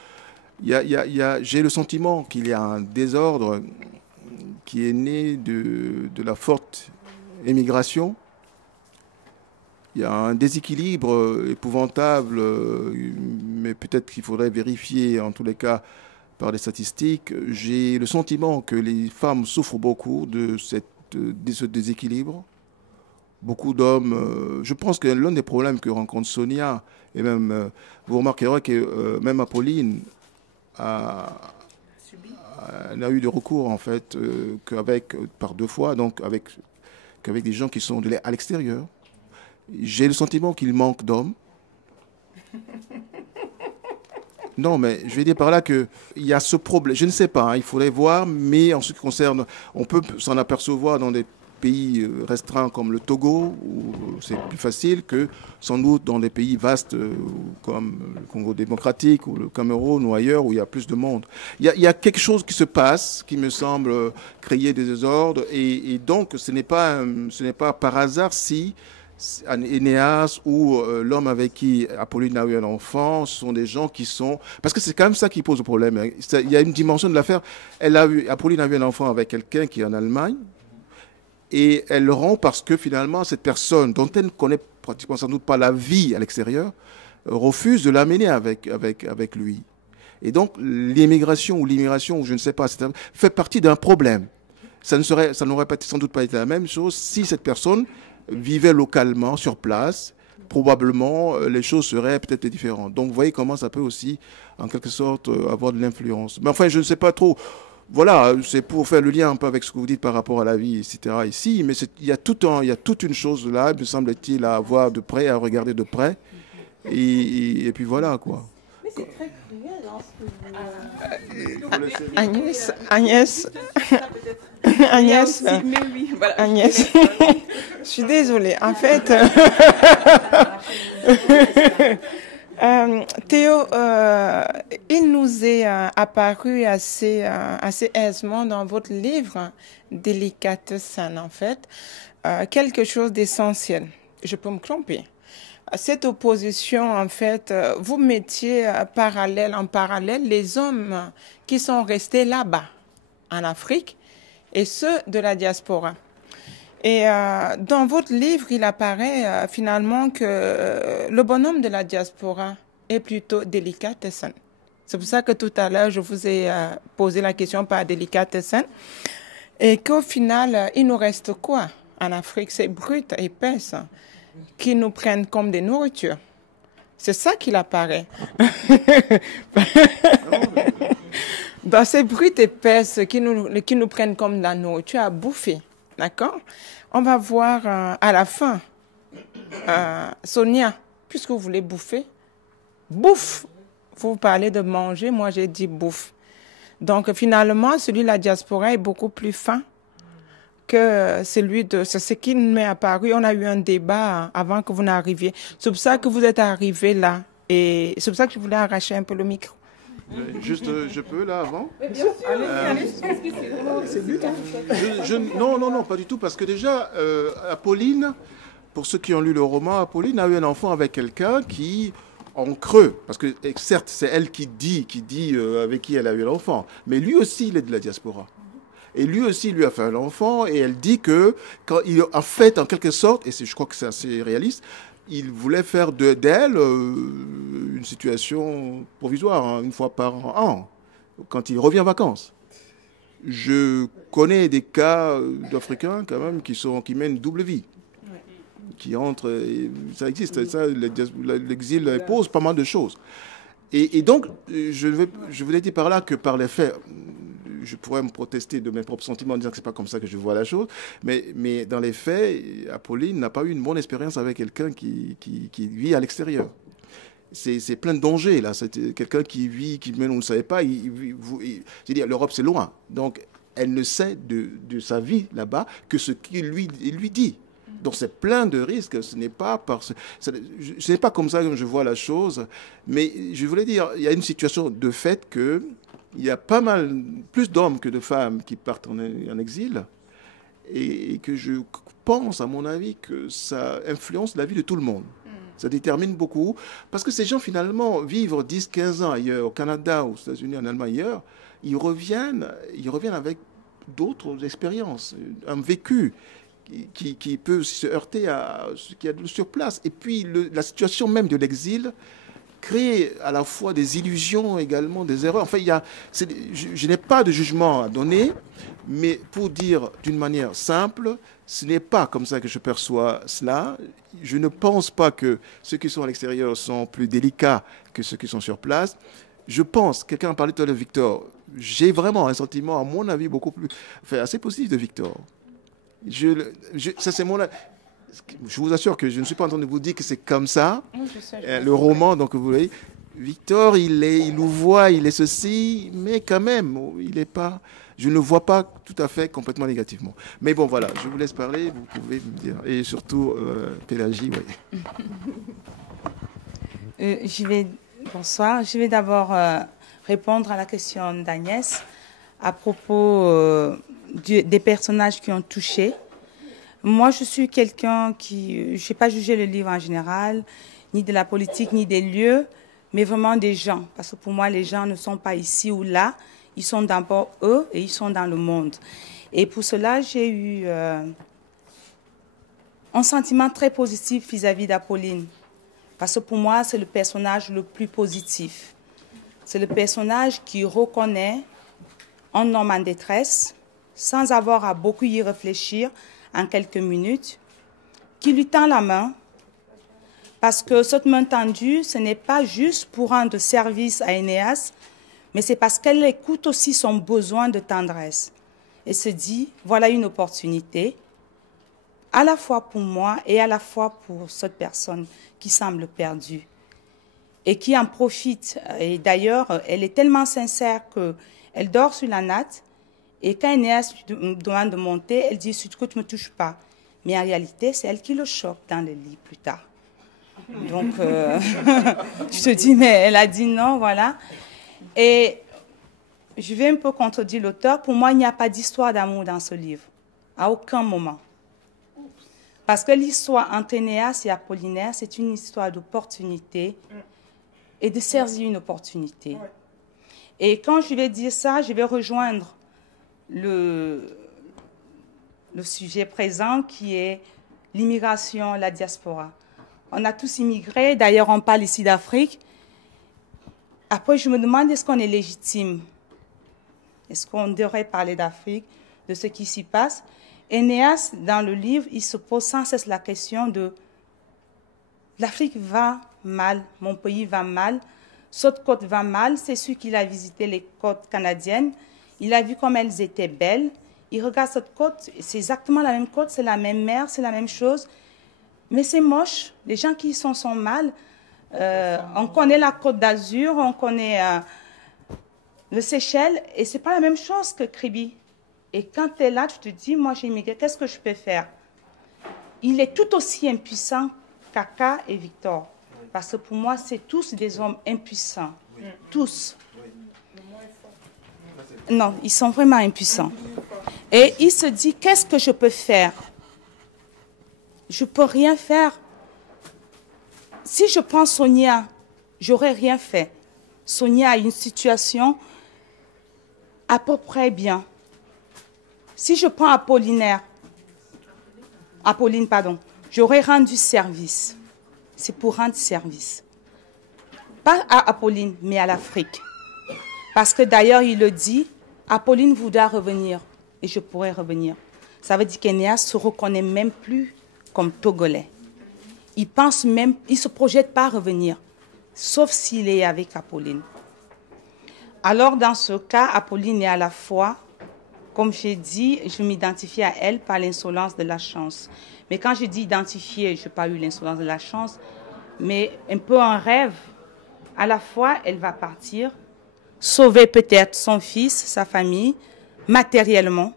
J'ai le sentiment qu'il y a un désordre qui est né de la forte émigration. Il y a un déséquilibre épouvantable, mais peut-être qu'il faudrait vérifier, en tous les cas, par les statistiques. J'ai le sentiment que les femmes souffrent beaucoup de ce déséquilibre. Beaucoup d'hommes, je pense que l'un des problèmes que rencontre Sonia, et même, vous remarquerez que même Apolline n'a eu de recours, en fait, par 2 fois, donc qu'avec des gens qui sont à l'extérieur. J'ai le sentiment qu'il manque d'hommes. Non, mais je vais dire par là qu'il y a ce problème. Je ne sais pas, hein, il faudrait voir, mais en ce qui concerne, on peut s'en apercevoir dans des pays restreints comme le Togo, où c'est plus facile que sans doute dans des pays vastes comme le Congo démocratique ou le Cameroun ou ailleurs où il y a plus de monde. Il y a quelque chose qui se passe qui me semble créer des désordres et donc ce n'est pas par hasard si Énéas ou l'homme avec qui Apolline a eu un enfant sont des gens qui sont... Parce que c'est quand même ça qui pose le problème. Il y a une dimension de l'affaire. Apolline a eu un enfant avec quelqu'un qui est en Allemagne et elle le rend parce que finalement cette personne dont elle ne connaît pratiquement sans doute pas la vie à l'extérieur refuse de l'amener avec lui. Et donc l'immigration ou l'immigration, ou je ne sais pas, fait partie d'un problème. Ça n'aurait sans doute pas été la même chose si cette personne vivait localement, sur place. Probablement, les choses seraient peut-être différentes. Donc, vous voyez comment ça peut aussi, en quelque sorte, avoir de l'influence. Mais enfin, je ne sais pas trop. Voilà, c'est pour faire le lien un peu avec ce que vous dites par rapport à la vie, etc. ici. Mais il y a toute une chose là, me semble-t-il, à voir de près, à regarder de près. Et puis voilà, quoi. Mais c'est très cruel, hein, ce que vous... Agnès, Mais oui, voilà. Agnès, je suis désolée. En fait, Théo, il nous est apparu assez aisément dans votre livre, Délicate scène, en fait, quelque chose d'essentiel. Je peux me tromper. Cette opposition, en fait, vous mettiez en parallèle les hommes qui sont restés là-bas, en Afrique, et ceux de la diaspora. Et dans votre livre, il apparaît finalement que le bonhomme de la diaspora est plutôt Delicatessen. C'est pour ça que tout à l'heure, je vous ai posé la question par Delicatessen. Et qu'au final, il nous reste quoi en Afrique? C'est brut, épaisse, qui nous prennent comme des nourritures. C'est ça qu'il apparaît. Dans ces brutes épaisses qui nous prennent comme de la nourriture à bouffer. D'accord? On va voir à la fin. Sonia, puisque vous voulez bouffer, bouffe. Vous parlez de manger, moi j'ai dit bouffe. Donc finalement, celui de la diaspora est beaucoup plus fin que celui de... C'est ce qui m'est apparu. On a eu un débat avant que vous n'arriviez. C'est pour ça que vous êtes arrivé là. Et c'est pour ça que je voulais arracher un peu le micro. Juste, je peux là avant? Bien sûr, allez, Non, pas du tout, parce que déjà, Apolline, pour ceux qui ont lu le roman, Apolline a eu un enfant avec quelqu'un qui, en creux, parce que certes, c'est elle qui dit avec qui elle a eu l'enfant, mais lui aussi, il est de la diaspora. Et lui aussi, lui a fait un enfant, et elle dit que, quand il a fait, en quelque sorte, et je crois que c'est assez réaliste, il voulait faire d'elle une situation provisoire, hein, une fois par an, quand il revient en vacances. Je connais des cas d'Africains, quand même, qui mènent une double vie. Qui entrent, ça existe, ça, l'exil pose pas mal de choses. Et donc, je voulais dire par là que par les faits, je pourrais me protester de mes propres sentiments en disant que c'est pas comme ça que je vois la chose, mais dans les faits, Apolline n'a pas eu une bonne expérience avec quelqu'un qui vit à l'extérieur. c'est plein de dangers, là. C'est quelqu'un qui vit, qui même on ne savait pas. C'est-à-dire, l'Europe, c'est loin. Donc, elle ne sait de sa vie là-bas que ce qu'il lui dit. Donc, c'est plein de risques. Ce n'est pas comme ça que je vois la chose. Mais je voulais dire, il y a une situation de fait que il y a pas mal, plus d'hommes que de femmes qui partent en exil. Et que je pense, à mon avis, que ça influence la vie de tout le monde. Ça détermine beaucoup. Parce que ces gens, finalement, vivent 10, 15 ans ailleurs, au Canada, aux États-Unis, en Allemagne, ailleurs, ils reviennent avec d'autres expériences, un vécu qui peut se heurter à ce qu'il y a sur place. Et puis, la situation même de l'exil crée à la fois des illusions, également des erreurs. Enfin, je n'ai pas de jugement à donner, mais pour dire d'une manière simple, ce n'est pas comme ça que je perçois cela. Je ne pense pas que ceux qui sont à l'extérieur sont plus délicats que ceux qui sont sur place. Je pense, quelqu'un a parlé tout à l'heure de Victor, j'ai vraiment un sentiment, à mon avis, assez positif de Victor. Ça, c'est mon... Je vous assure que je ne suis pas en train de vous dire que c'est comme ça. Le roman, donc vous voyez, Victor, il nous voit, il est ceci, mais quand même, il n'est pas... Je ne le vois pas tout à fait complètement négativement. Mais bon, voilà, je vous laisse parler, vous pouvez me dire. Et surtout, Pélagie, oui. Bonsoir. Je vais d'abord répondre à la question d'Agnès à propos des personnages qui ont touché. Moi, je suis quelqu'un qui... Je n'ai pas jugé le livre en général, ni de la politique, ni des lieux, mais vraiment des gens. Parce que pour moi, les gens ne sont pas ici ou là. Ils sont d'abord eux et ils sont dans le monde. Et pour cela, j'ai eu un sentiment très positif vis-à-vis d'Apolline. Parce que pour moi, c'est le personnage le plus positif. C'est le personnage qui reconnaît un homme en détresse, sans avoir à beaucoup y réfléchir en quelques minutes, qui lui tend la main. Parce que cette main tendue, ce n'est pas juste pour rendre service à Énéas, mais c'est parce qu'elle écoute aussi son besoin de tendresse. Et se dit, voilà une opportunité, à la fois pour moi et à la fois pour cette personne qui semble perdue et qui en profite. Et d'ailleurs, elle est tellement sincère qu'elle dort sur la natte et quand Énéas lui demande de monter, elle dit, surtout tu ne me touches pas. Mais en réalité, c'est elle qui le chope dans le lit plus tard. Donc, je te dis, mais elle a dit non, voilà. Et je vais un peu contredire l'auteur. Pour moi, il n'y a pas d'histoire d'amour dans ce livre, à aucun moment. Parce que l'histoire entre Énéas et Apollinaire, c'est une histoire d'opportunité et de saisir une opportunité. Et quand je vais dire ça, je vais rejoindre le sujet présent qui est l'immigration, la diaspora. On a tous immigré, d'ailleurs on parle ici d'Afrique. Après, je me demande, est-ce qu'on est légitime? Est-ce qu'on devrait parler d'Afrique, de ce qui s'y passe? Énéas, dans le livre, il se pose sans cesse la question de l'Afrique va mal, mon pays va mal, cette côte va mal. C'est sûr qu'il a visité les côtes canadiennes, il a vu comme elles étaient belles. Il regarde cette côte, c'est exactement la même côte, c'est la même mer, c'est la même chose, mais c'est moche. Les gens qui y sont mal. On connaît la Côte d'Azur, on connaît le Seychelles, et c'est pas la même chose que Kribi. Et quand tu es là, tu te dis, moi j'ai immigré, qu'est-ce que je peux faire? Il est tout aussi impuissant qu'Aka et Victor. Parce que pour moi, c'est tous des hommes impuissants. Tous. Non, ils sont vraiment impuissants. Et il se dit, qu'est-ce que je peux faire? Je ne peux rien faire. Si je prends Sonia, j'aurais rien fait. Sonia a une situation à peu près bien. Si je prends Apolline, j'aurais rendu service. C'est pour rendre service. Pas à Apolline, mais à l'Afrique. Parce que d'ailleurs, il le dit, Apolline voudra revenir et je pourrais revenir. Ça veut dire qu'Énéas ne se reconnaît même plus comme Togolais. Il pense même, il ne se projette pas à revenir, sauf s'il est avec Apolline. Alors, dans ce cas, Apolline est à la fois, comme j'ai dit, je m'identifie à elle par l'insolence de la chance. Mais quand je dis identifier, je n'ai pas eu l'insolence de la chance, mais un peu un rêve À la fois, elle va partir, sauver peut-être son fils, sa famille, matériellement,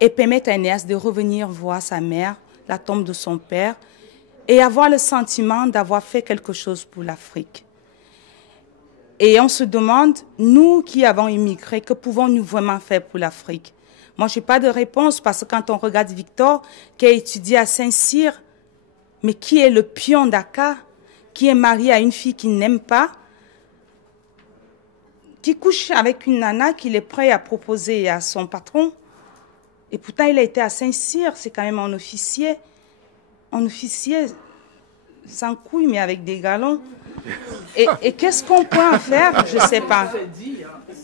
et permettre à Enéas de revenir voir sa mère, la tombe de son père, et avoir le sentiment d'avoir fait quelque chose pour l'Afrique. Et on se demande, nous qui avons immigré, que pouvons-nous vraiment faire pour l'Afrique? Moi, je n'ai pas de réponse, parce que quand on regarde Victor, qui a étudié à Saint-Cyr, mais qui est le pion d'Aka, qui est marié à une fille qu'il n'aime pas, qui couche avec une nana qu'il est prêt à proposer à son patron. Et pourtant, il a été à Saint-Cyr, c'est quand même un officier sans couilles, mais avec des galons. Et qu'est-ce qu'on peut en faire? Je ne sais pas.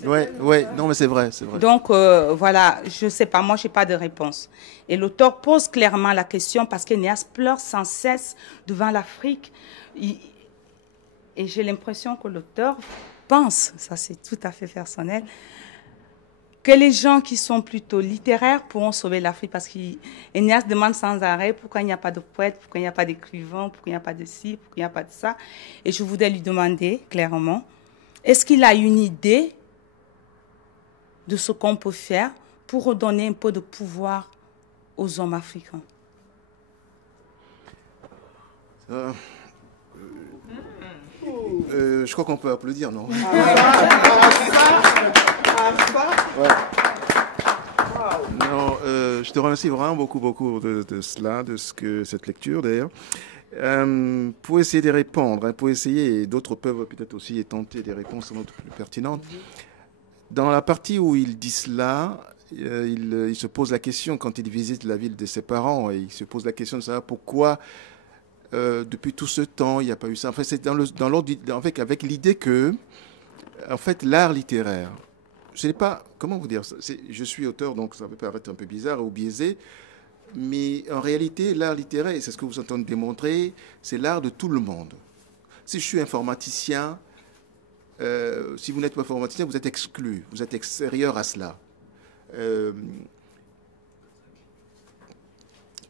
Ouais, non, mais c'est vrai. Donc, voilà, je ne sais pas, moi, je n'ai pas de réponse. Et l'auteur pose clairement la question parce qu'Enéas pleure sans cesse devant l'Afrique. Et j'ai l'impression que l'auteur pense, ça c'est tout à fait personnel, que les gens qui sont plutôt littéraires pourront sauver l'Afrique parce qu'Enéas demande sans arrêt pourquoi il n'y a pas de poète, pourquoi il n'y a pas d'écrivain, pourquoi il n'y a pas de ci, pourquoi il n'y a pas de ça. Et je voudrais lui demander clairement, est-ce qu'il a une idée de ce qu'on peut faire pour redonner un peu de pouvoir aux hommes africains? Je crois qu'on peut applaudir, non? Ouais. Non, je te remercie vraiment beaucoup de cela, cette lecture d'ailleurs. Pour essayer de répondre, pour essayer, et d'autres peuvent peut-être aussi tenter des réponses sans doute plus pertinentes. Dans la partie où il dit cela, il se pose la question, quand il visite la ville de ses parents, et il se pose la question de savoir pourquoi depuis tout ce temps il n'y a pas eu ça. En fait, c'est dans l'ordre, avec l'idée que, en fait, l'art littéraire, je ne sais pas, comment vous dire, je suis auteur, donc ça peut paraître un peu bizarre ou biaisé, mais en réalité, l'art littéraire, et c'est ce que vous entendez démontrer, c'est l'art de tout le monde. Si je suis informaticien, si vous n'êtes pas informaticien, vous êtes exclu, vous êtes extérieur à cela.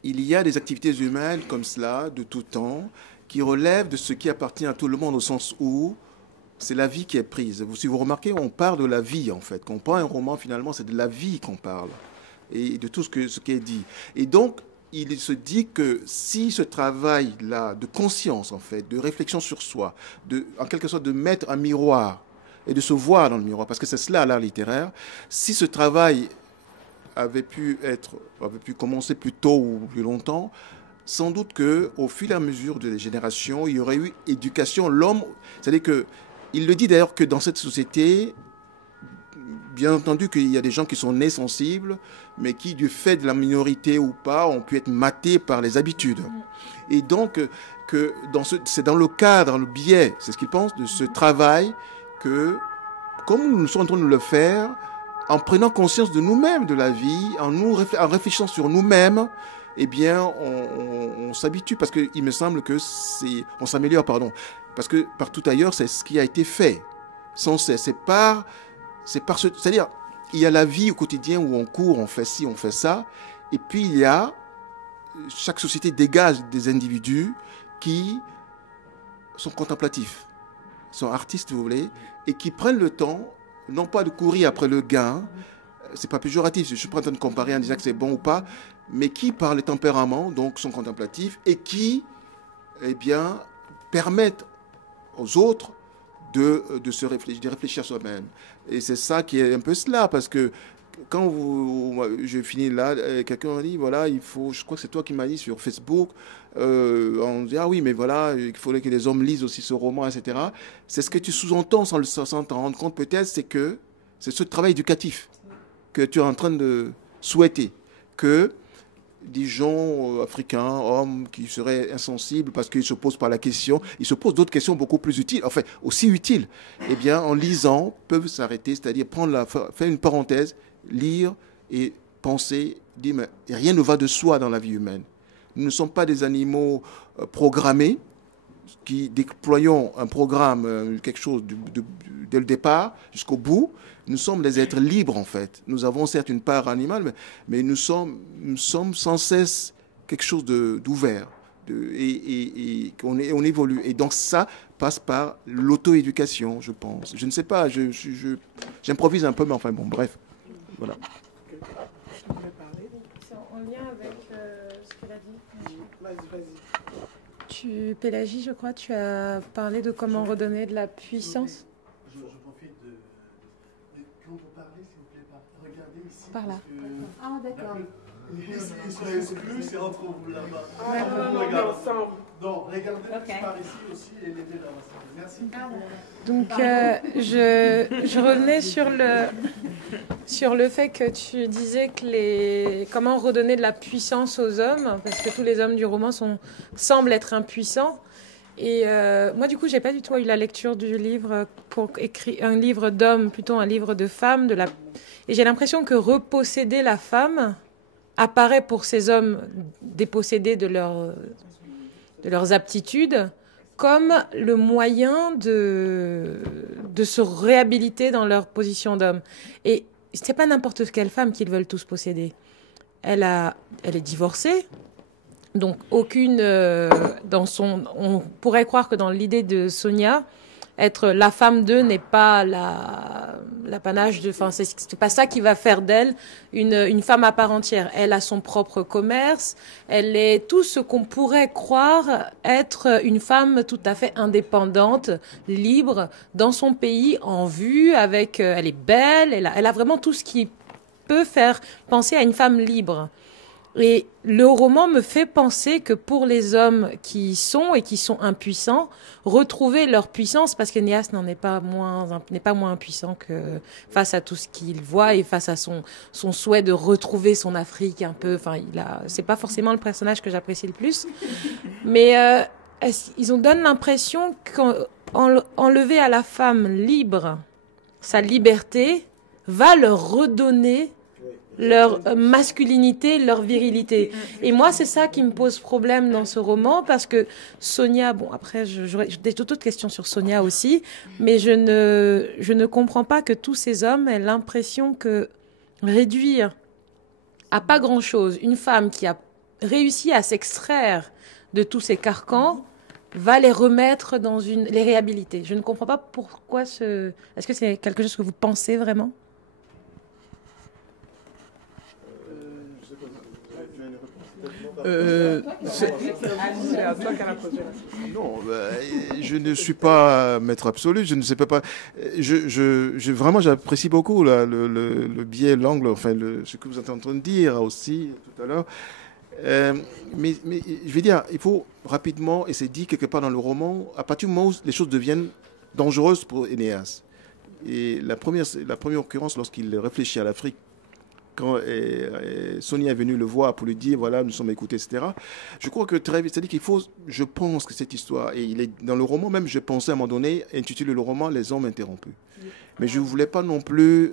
Il y a des activités humaines comme cela, de tout temps, qui relèvent de ce qui appartient à tout le monde, au sens où c'est la vie qui est prise. Si vous remarquez, on parle de la vie, en fait. Quand on prend un roman, finalement, c'est de la vie qu'on parle, et de tout ce qui est dit. Et donc, il se dit que si ce travail-là de conscience, en fait, de réflexion sur soi, en quelque sorte de mettre un miroir et de se voir dans le miroir, parce que c'est cela l'art littéraire, si ce travail avait pu commencer plus tôt ou plus longtemps, sans doute qu'au fur et à mesure des générations, il y aurait eu éducation. L'homme, c'est-à-dire que, il le dit d'ailleurs que dans cette société, bien entendu qu'il y a des gens qui sont nés sensibles, mais qui, du fait de la minorité ou pas, ont pu être matés par les habitudes. Et donc, c'est dans le cadre, dans le biais, c'est ce qu'il pense, de ce travail que, comme nous sommes en train de le faire, en prenant conscience de nous-mêmes, de la vie, en réfléchissant sur nous-mêmes, eh bien, on s'habitue, parce qu'il me semble que on s'améliore, pardon, parce que partout ailleurs, c'est ce qui a été fait, sans cesse. C'est-à-dire, il y a la vie au quotidien où on court, on fait ci, on fait ça, et puis il y a, chaque société dégage des individus qui sont contemplatifs, sont artistes, vous voulez, et qui prennent le temps, non pas de courir après le gain, c'est pas péjoratif, je suis pas en train de comparer en disant que c'est bon ou pas, mais qui, par les tempéraments, donc, sont contemplatifs et qui, eh bien, permettent aux autres de réfléchir soi-même. Et c'est ça qui est un peu cela, parce que quand je finis là, quelqu'un m'a dit, voilà, je crois que c'est toi qui m'as dit sur Facebook, on dit, ah oui, mais voilà, il faudrait que les hommes lisent aussi ce roman, etc. C'est ce que tu sous-entends sans t'en rendre compte peut-être, c'est que c'est ce travail éducatif que tu es en train de souhaiter, que des gens africains, hommes qui seraient insensibles parce qu'ils se posent pas la question, ils se posent d'autres questions beaucoup plus utiles, enfin aussi utiles, eh bien en lisant, peuvent s'arrêter, c'est-à-dire faire une parenthèse, lire et penser, dire mais rien ne va de soi dans la vie humaine. Nous ne sommes pas des animaux programmés qui déployons un programme, quelque chose dès le départ jusqu'au bout. Nous sommes des êtres libres, en fait. Nous avons certes une part animale, mais nous sommes sans cesse quelque chose d'ouvert, et qu'on on évolue. Et donc ça passe par l'auto-éducation, je pense. Je ne sais pas, j'improvise un peu, mais enfin bon, bref. Voilà. C'est en lien avec ce qu'elle a dit. Pélagie, je crois, tu as parlé de comment redonner de la puissance. Je profite de quand vous parlez, s'il vous plaît, regardez ici. Par là. Ah, d'accord. C'est plus, c'est entre vous là-bas. Non, ensemble. Donc, regardez par ici aussi et les deux là-bas. Merci. Donc, je revenais sur le fait que tu disais que comment redonner de la puissance aux hommes, parce que tous les hommes du roman semblent être impuissants. Et moi, du coup, j'ai pas du tout eu la lecture du livre pour écrire un livre d'homme, plutôt un livre de femme. Et j'ai l'impression que reposséder la femme apparaît pour ces hommes dépossédés de leurs aptitudes comme le moyen de se réhabiliter dans leur position d'homme. Et c'est pas n'importe quelle femme qu'ils veulent tous posséder. Elle est divorcée, donc aucune on pourrait croire que dans l'idée de Sonia, être la femme d'eux n'est pas l'apanage de. Enfin, c'est pas ça qui va faire d'elle une femme à part entière. Elle a son propre commerce. Elle est tout ce qu'on pourrait croire être une femme tout à fait indépendante, libre, dans son pays, en vue, avec. Elle est belle. Elle a vraiment tout ce qui peut faire penser à une femme libre. Et le roman me fait penser que pour les hommes qui sont impuissants, retrouver leur puissance, parce qu'Énéas n'est pas moins impuissant que face à tout ce qu'il voit et face à son souhait de retrouver son Afrique un peu. Enfin, c'est pas forcément le personnage que j'apprécie le plus, mais ils ont donné l'impression qu'enlever à la femme libre sa liberté va leur redonner leur masculinité, leur virilité. Et moi, c'est ça qui me pose problème dans ce roman, parce que Sonia, bon, après, j'aurais d'autres questions sur Sonia aussi, mais je ne comprends pas que tous ces hommes aient l'impression que réduire à pas grand-chose une femme qui a réussi à s'extraire de tous ces carcans va les remettre les réhabiliter. Je ne comprends pas pourquoi Est-ce que c'est quelque chose que vous pensez vraiment ? C'est à toi qu'elle a posé la question. Non, je ne suis pas maître absolu, je ne sais pas. Vraiment, j'apprécie beaucoup le biais, l'angle, enfin, ce que vous êtes en train de dire aussi tout à l'heure. Mais je vais dire, il faut rapidement, et c'est dit quelque part dans le roman, à partir du moment où les choses deviennent dangereuses pour Énéas. Et la première occurrence, lorsqu'il réfléchit à l'Afrique, quand Sonia est venue le voir pour lui dire, voilà, nous sommes écoutés, etc. Je crois que très vite, c'est-à-dire qu'il faut, je pense que cette histoire, et il est dans le roman même, je pensais à un moment donné, intituler le roman « Les hommes interrompus ». Mais je ne voulais pas non plus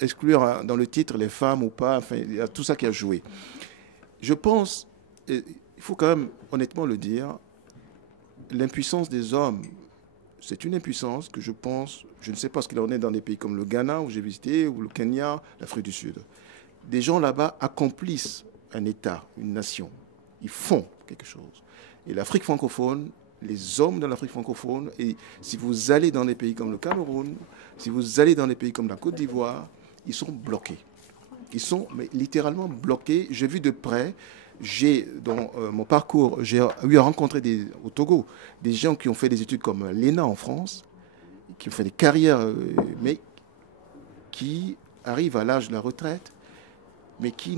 exclure dans le titre les femmes ou pas, enfin, il y a tout ça qui a joué. Je pense, il faut quand même honnêtement le dire, l'impuissance des hommes, c'est une impuissance que je pense, je ne sais pas ce qu'il en est dans des pays comme le Ghana, où j'ai visité, ou le Kenya, l'Afrique du Sud. Des gens là-bas accomplissent un État, une nation. Ils font quelque chose. Et l'Afrique francophone, les hommes de l'Afrique francophone, et si vous allez dans des pays comme le Cameroun, si vous allez dans des pays comme la Côte d'Ivoire, ils sont bloqués. Ils sont littéralement bloqués. J'ai vu de près, dans mon parcours, j'ai eu à rencontrer au Togo des gens qui ont fait des études comme l'ENA en France, qui ont fait des carrières, mais qui arrivent à l'âge de la retraite, mais qui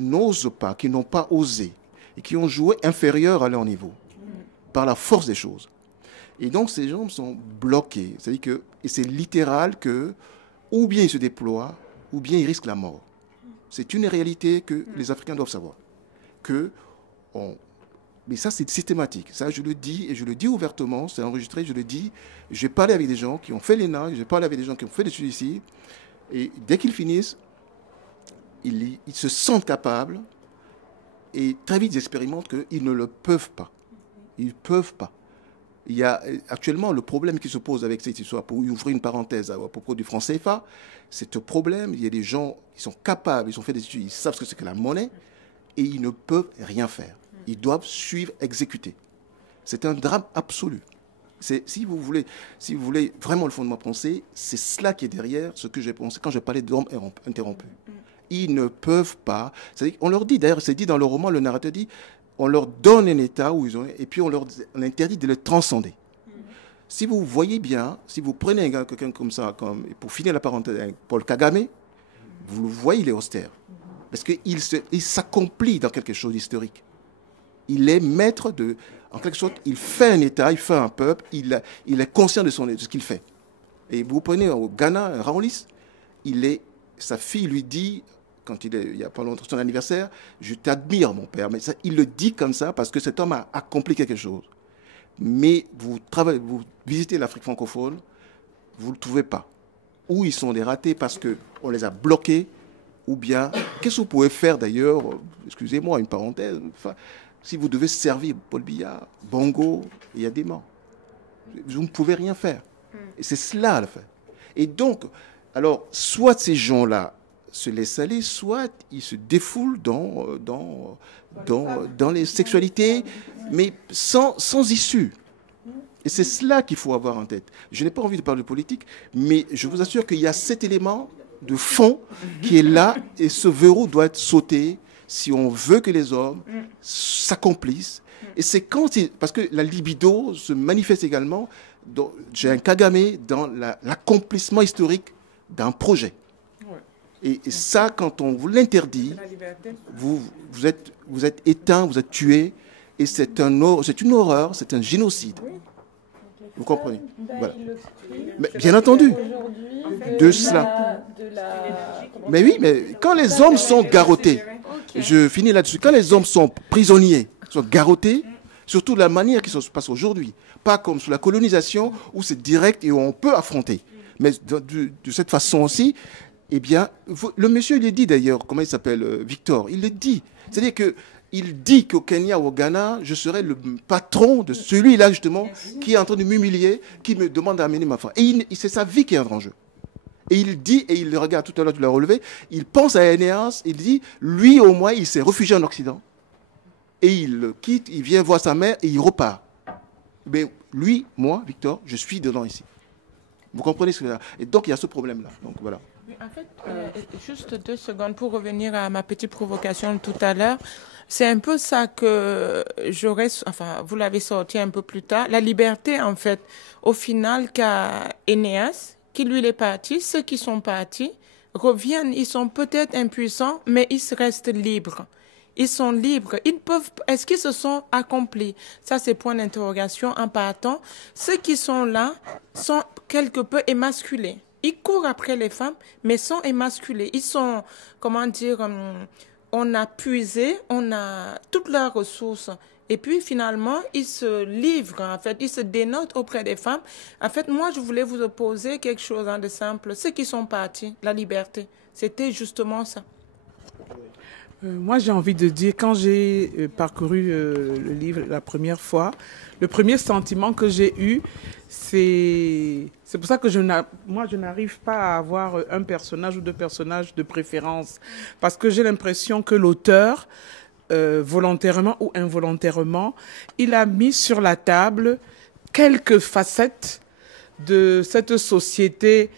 n'osent pas, qui n'ont pas osé, et qui ont joué inférieur à leur niveau, par la force des choses. Et donc ces gens sont bloqués. C'est-à-dire que, et c'est littéral que, ou bien ils se déploient, ou bien ils risquent la mort. C'est une réalité que les Africains doivent savoir. Mais ça, c'est systématique. Ça, je le dis, et je le dis ouvertement, c'est enregistré, je le dis. J'ai parlé avec des gens qui ont fait l'ENA, j'ai parlé avec des gens qui ont fait des études ici, et dès qu'ils finissent, ils se sentent capables, et très vite, ils expérimentent qu'ils ne le peuvent pas. Ils ne peuvent pas. Il y a actuellement le problème qui se pose avec cette histoire, pour ouvrir une parenthèse à propos du franc CFA, c'est un problème. Il y a des gens qui sont capables, ils ont fait des études, ils savent ce que c'est que la monnaie, et ils ne peuvent rien faire. Ils doivent suivre, exécuter. C'est un drame absolu. Si vous voulez vraiment le fondement pensé, c'est cela qui est derrière ce que j'ai pensé quand je parlais d'hommes interrompus. Ils ne peuvent pas. On leur dit, d'ailleurs, c'est dit dans le roman, le narrateur dit, on leur donne un état où ils ont, et puis on interdit de le transcender. Si vous voyez bien, si vous prenez quelqu'un comme ça, pour finir la parenthèse, Paul Kagame, vous le voyez, il est austère. Parce qu'il s'accomplit dans quelque chose d'historique. Il est maître de... En quelque sorte, il fait un État, il fait un peuple, il est conscient de ce qu'il fait. Et vous prenez au Ghana, Raolis, sa fille lui dit, quand il n'y a pas longtemps son anniversaire, je t'admire mon père. Mais ça, il le dit comme ça parce que cet homme a accompli quelque chose. Mais vous visitez l'Afrique francophone, vous ne le trouvez pas. Ou ils sont des ratés parce qu'on les a bloqués, ou bien, qu'est-ce que vous pouvez faire d'ailleurs, excusez-moi, une parenthèse, si vous devez servir Paul Biya, Bongo, il y a des morts. Vous ne pouvez rien faire. Et c'est cela le fait. Et donc, alors, soit ces gens-là se laissent aller, soit ils se défoulent dans les sexualités, mais sans issue. Et c'est cela qu'il faut avoir en tête. Je n'ai pas envie de parler de politique, mais je vous assure qu'il y a cet élément de fond qui est là, et ce verrou doit être sauté si on veut que les hommes s'accomplissent. Et c'est parce que la libido se manifeste également, j'ai un Kagame dans l'accomplissement historique d'un projet. Et ça, quand on vous l'interdit, vous êtes éteint, vous êtes tué, et c'est une horreur, c'est un génocide. Vous comprenez? Voilà. Mais bien entendu, de cela. Mais oui, mais quand les hommes sont garrottés, je finis là-dessus, quand les hommes sont prisonniers, sont garrottés, surtout de la manière qui se passe aujourd'hui, pas comme sous la colonisation où c'est direct et où on peut affronter, mais de cette façon aussi, eh bien, le monsieur, il le dit d'ailleurs, comment il s'appelle, Victor, il le dit. C'est-à-dire qu'il dit qu'au Kenya ou au Ghana, je serai le patron de celui-là, justement, qui est en train de m'humilier, qui me demande d'amener ma femme. Et c'est sa vie qui est en jeu. Et il dit, et il le regarde tout à l'heure, tu l'as relevé, il pense à Enéas, il dit, lui au moins, il s'est réfugié en Occident. Et il le quitte, il vient voir sa mère et il repart. Mais lui, moi, Victor, je suis dedans ici. Vous comprenez ce que c'est? Et donc, il y a ce problème-là. Donc, voilà. En fait, juste 2 secondes pour revenir à ma petite provocation tout à l'heure. C'est un peu ça que vous l'avez sorti un peu plus tard. La liberté, en fait, au final, qu'a Enéas, qui lui est parti, ceux qui sont partis reviennent, ils sont peut-être impuissants, mais ils restent libres. Ils sont libres. Est-ce qu'ils se sont accomplis? Ça, c'est point d'interrogation en partant. Ceux qui sont là sont quelque peu émasculés. Ils courent après les femmes, mais sont émasculés. Ils sont, comment dire, on a puisé, on a toutes leurs ressources. Et puis, finalement, ils se livrent, en fait, ils se dénotent auprès des femmes. En fait, moi, je voulais vous opposer quelque chose de simple. Ceux qui sont partis, la liberté, c'était justement ça. Moi, j'ai envie de dire, quand j'ai parcouru le livre la première fois, le premier sentiment que j'ai eu, c'est pour ça que moi, je n'arrive pas à avoir un personnage ou 2 personnages de préférence. Parce que j'ai l'impression que l'auteur, volontairement ou involontairement, il a mis sur la table quelques facettes de cette société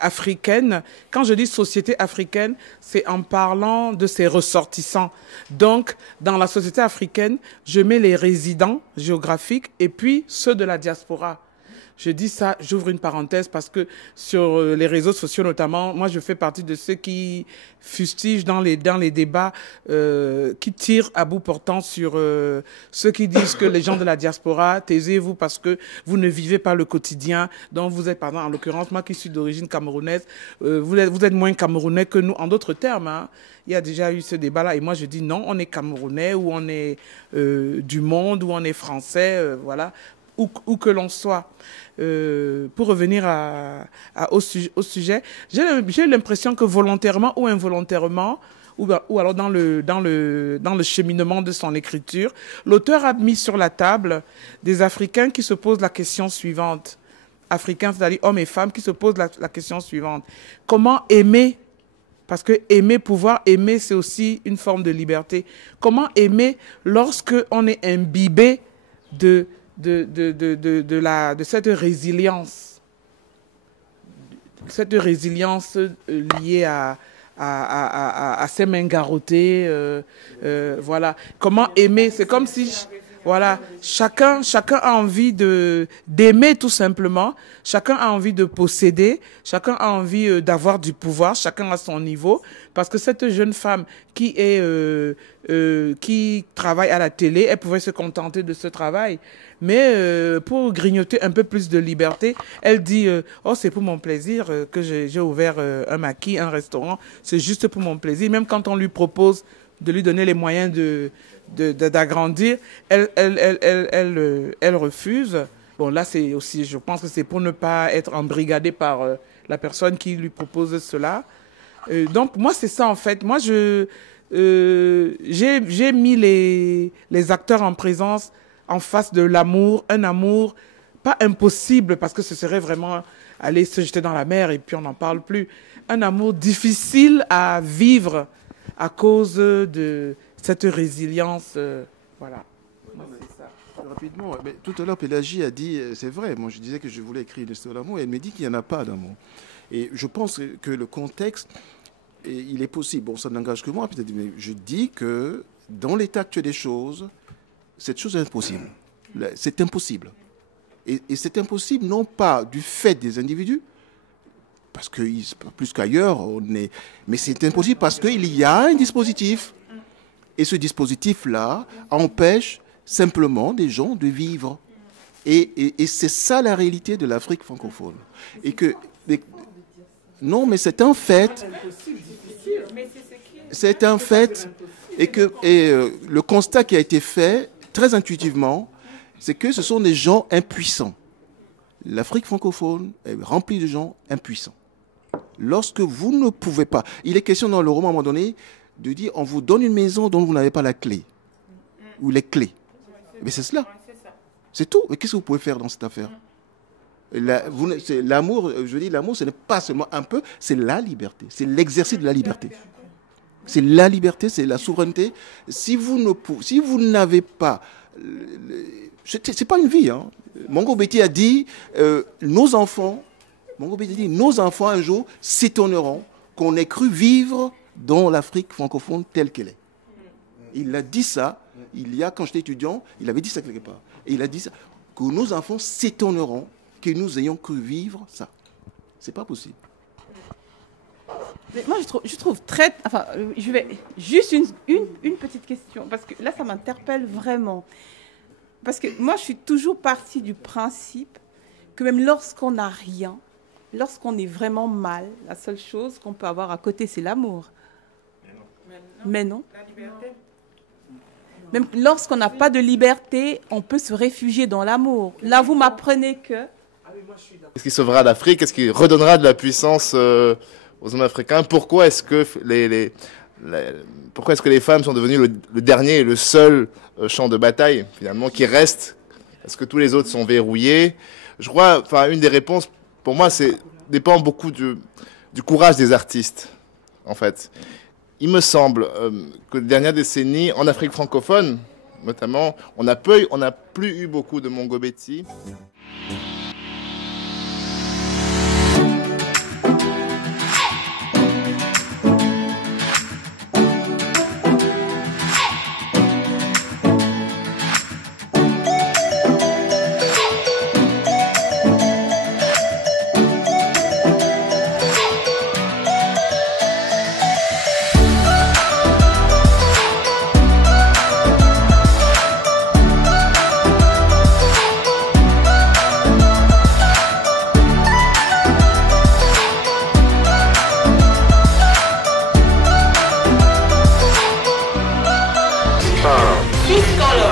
africaine. Quand je dis société africaine, c'est en parlant de ses ressortissants. Donc, dans la société africaine, je mets les résidents géographiques et puis ceux de la diaspora. Je dis ça, j'ouvre une parenthèse parce que sur les réseaux sociaux notamment, moi je fais partie de ceux qui fustigent dans les débats, qui tirent à bout portant sur ceux qui disent que les gens de la diaspora, taisez-vous parce que vous ne vivez pas le quotidien dont vous êtes, par exemple, en l'occurrence, moi qui suis d'origine camerounaise, vous êtes moins camerounais que nous, en d'autres termes, hein. Il y a déjà eu ce débat-là et moi je dis non, on est camerounais ou on est du monde ou on est français, voilà. Où que l'on soit. Pour revenir au sujet, j'ai l'impression que volontairement ou involontairement, ou alors dans le cheminement de son écriture, l'auteur a mis sur la table des Africains qui se posent la question suivante. Africains, c'est-à-dire hommes et femmes qui se posent la question suivante. Comment aimer Parce que aimer, pouvoir aimer, c'est aussi une forme de liberté. Comment aimer lorsque on est imbibé de cette résilience liée à ses mains garottées, voilà. Comment aimer, c'est comme si, voilà, chacun a envie d'aimer tout simplement, chacun a envie de posséder, chacun a envie d'avoir du pouvoir, chacun à son niveau, parce que cette jeune femme qui travaille à la télé, elle pouvait se contenter de ce travail. Mais pour grignoter un peu plus de liberté, elle dit oh, c'est pour mon plaisir que j'ai ouvert un maquis, un restaurant. C'est juste pour mon plaisir. Même quand on lui propose de lui donner les moyens d'agrandir, elle refuse. Bon, là, c'est aussi, je pense que c'est pour ne pas être embrigadée par la personne qui lui propose cela. Donc, moi, c'est ça, en fait. Moi, j'ai mis les acteurs en présence en face de l'amour, un amour pas impossible parce que ce serait vraiment aller se jeter dans la mer et puis on n'en parle plus. Un amour difficile à vivre à cause de cette résilience. Voilà. C'est ça. Rapidement, mais tout à l'heure, Pélagie a dit, c'est vrai, moi je disais que je voulais écrire une histoire d'amour et elle m'a dit qu'il n'y en a pas d'amour. Et je pense que le contexte, il est possible. Bon, ça n'engage que moi, peut-être, mais je dis que dans l'état actuel des choses, cette chose est impossible. C'est impossible. Et c'est impossible non pas du fait des individus, parce que plus qu'ailleurs, mais c'est impossible parce qu'il y a un dispositif. Et ce dispositif-là empêche simplement des gens de vivre. Et c'est ça la réalité de l'Afrique francophone. Non, mais c'est un fait. C'est un fait. Et le constat qui a été fait, très intuitivement, c'est que ce sont des gens impuissants. L'Afrique francophone est remplie de gens impuissants. Lorsque vous ne pouvez pas... Il est question dans le roman, à un moment donné, de dire on vous donne une maison dont vous n'avez pas la clé. Ou les clés. Mais c'est cela. C'est tout. Mais qu'est-ce que vous pouvez faire dans cette affaire? L'amour, je dis l'amour, ce n'est pas seulement un peu, c'est la liberté. C'est l'exercice de la liberté. C'est la liberté, c'est la souveraineté. Si vous n'avez pas... C'est pas une vie. Hein. Mongo Betty a dit, nos enfants un jour s'étonneront qu'on ait cru vivre dans l'Afrique francophone telle qu'elle est. Il a dit ça, quand j'étais étudiant, il avait dit ça quelque part. Et il a dit ça, que nos enfants s'étonneront que nous ayons cru vivre ça. C'est pas possible. Mais moi, je trouve très... Enfin, je vais... Juste une petite question, parce que là, ça m'interpelle vraiment. Parce que moi, je suis toujours partie du principe que même lorsqu'on n'a rien, lorsqu'on est vraiment mal, la seule chose qu'on peut avoir à côté, c'est l'amour. Mais non. La liberté. Même lorsqu'on n'a pas de liberté, on peut se réfugier dans l'amour. Là, vous m'apprenez que... Qu'est-ce qui sauvera l'Afrique? Qu'est-ce qui redonnera de la puissance aux hommes africains? Pourquoi est-ce que les femmes sont devenues le dernier et le seul champ de bataille, finalement, qui reste? Parce que tous les autres sont verrouillés. Je crois, une des réponses, pour moi, dépend beaucoup du courage des artistes, en fait. Il me semble que les dernières décennies, en Afrique francophone, notamment, on n'a plus eu beaucoup de Mongo Betty.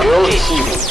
World TV.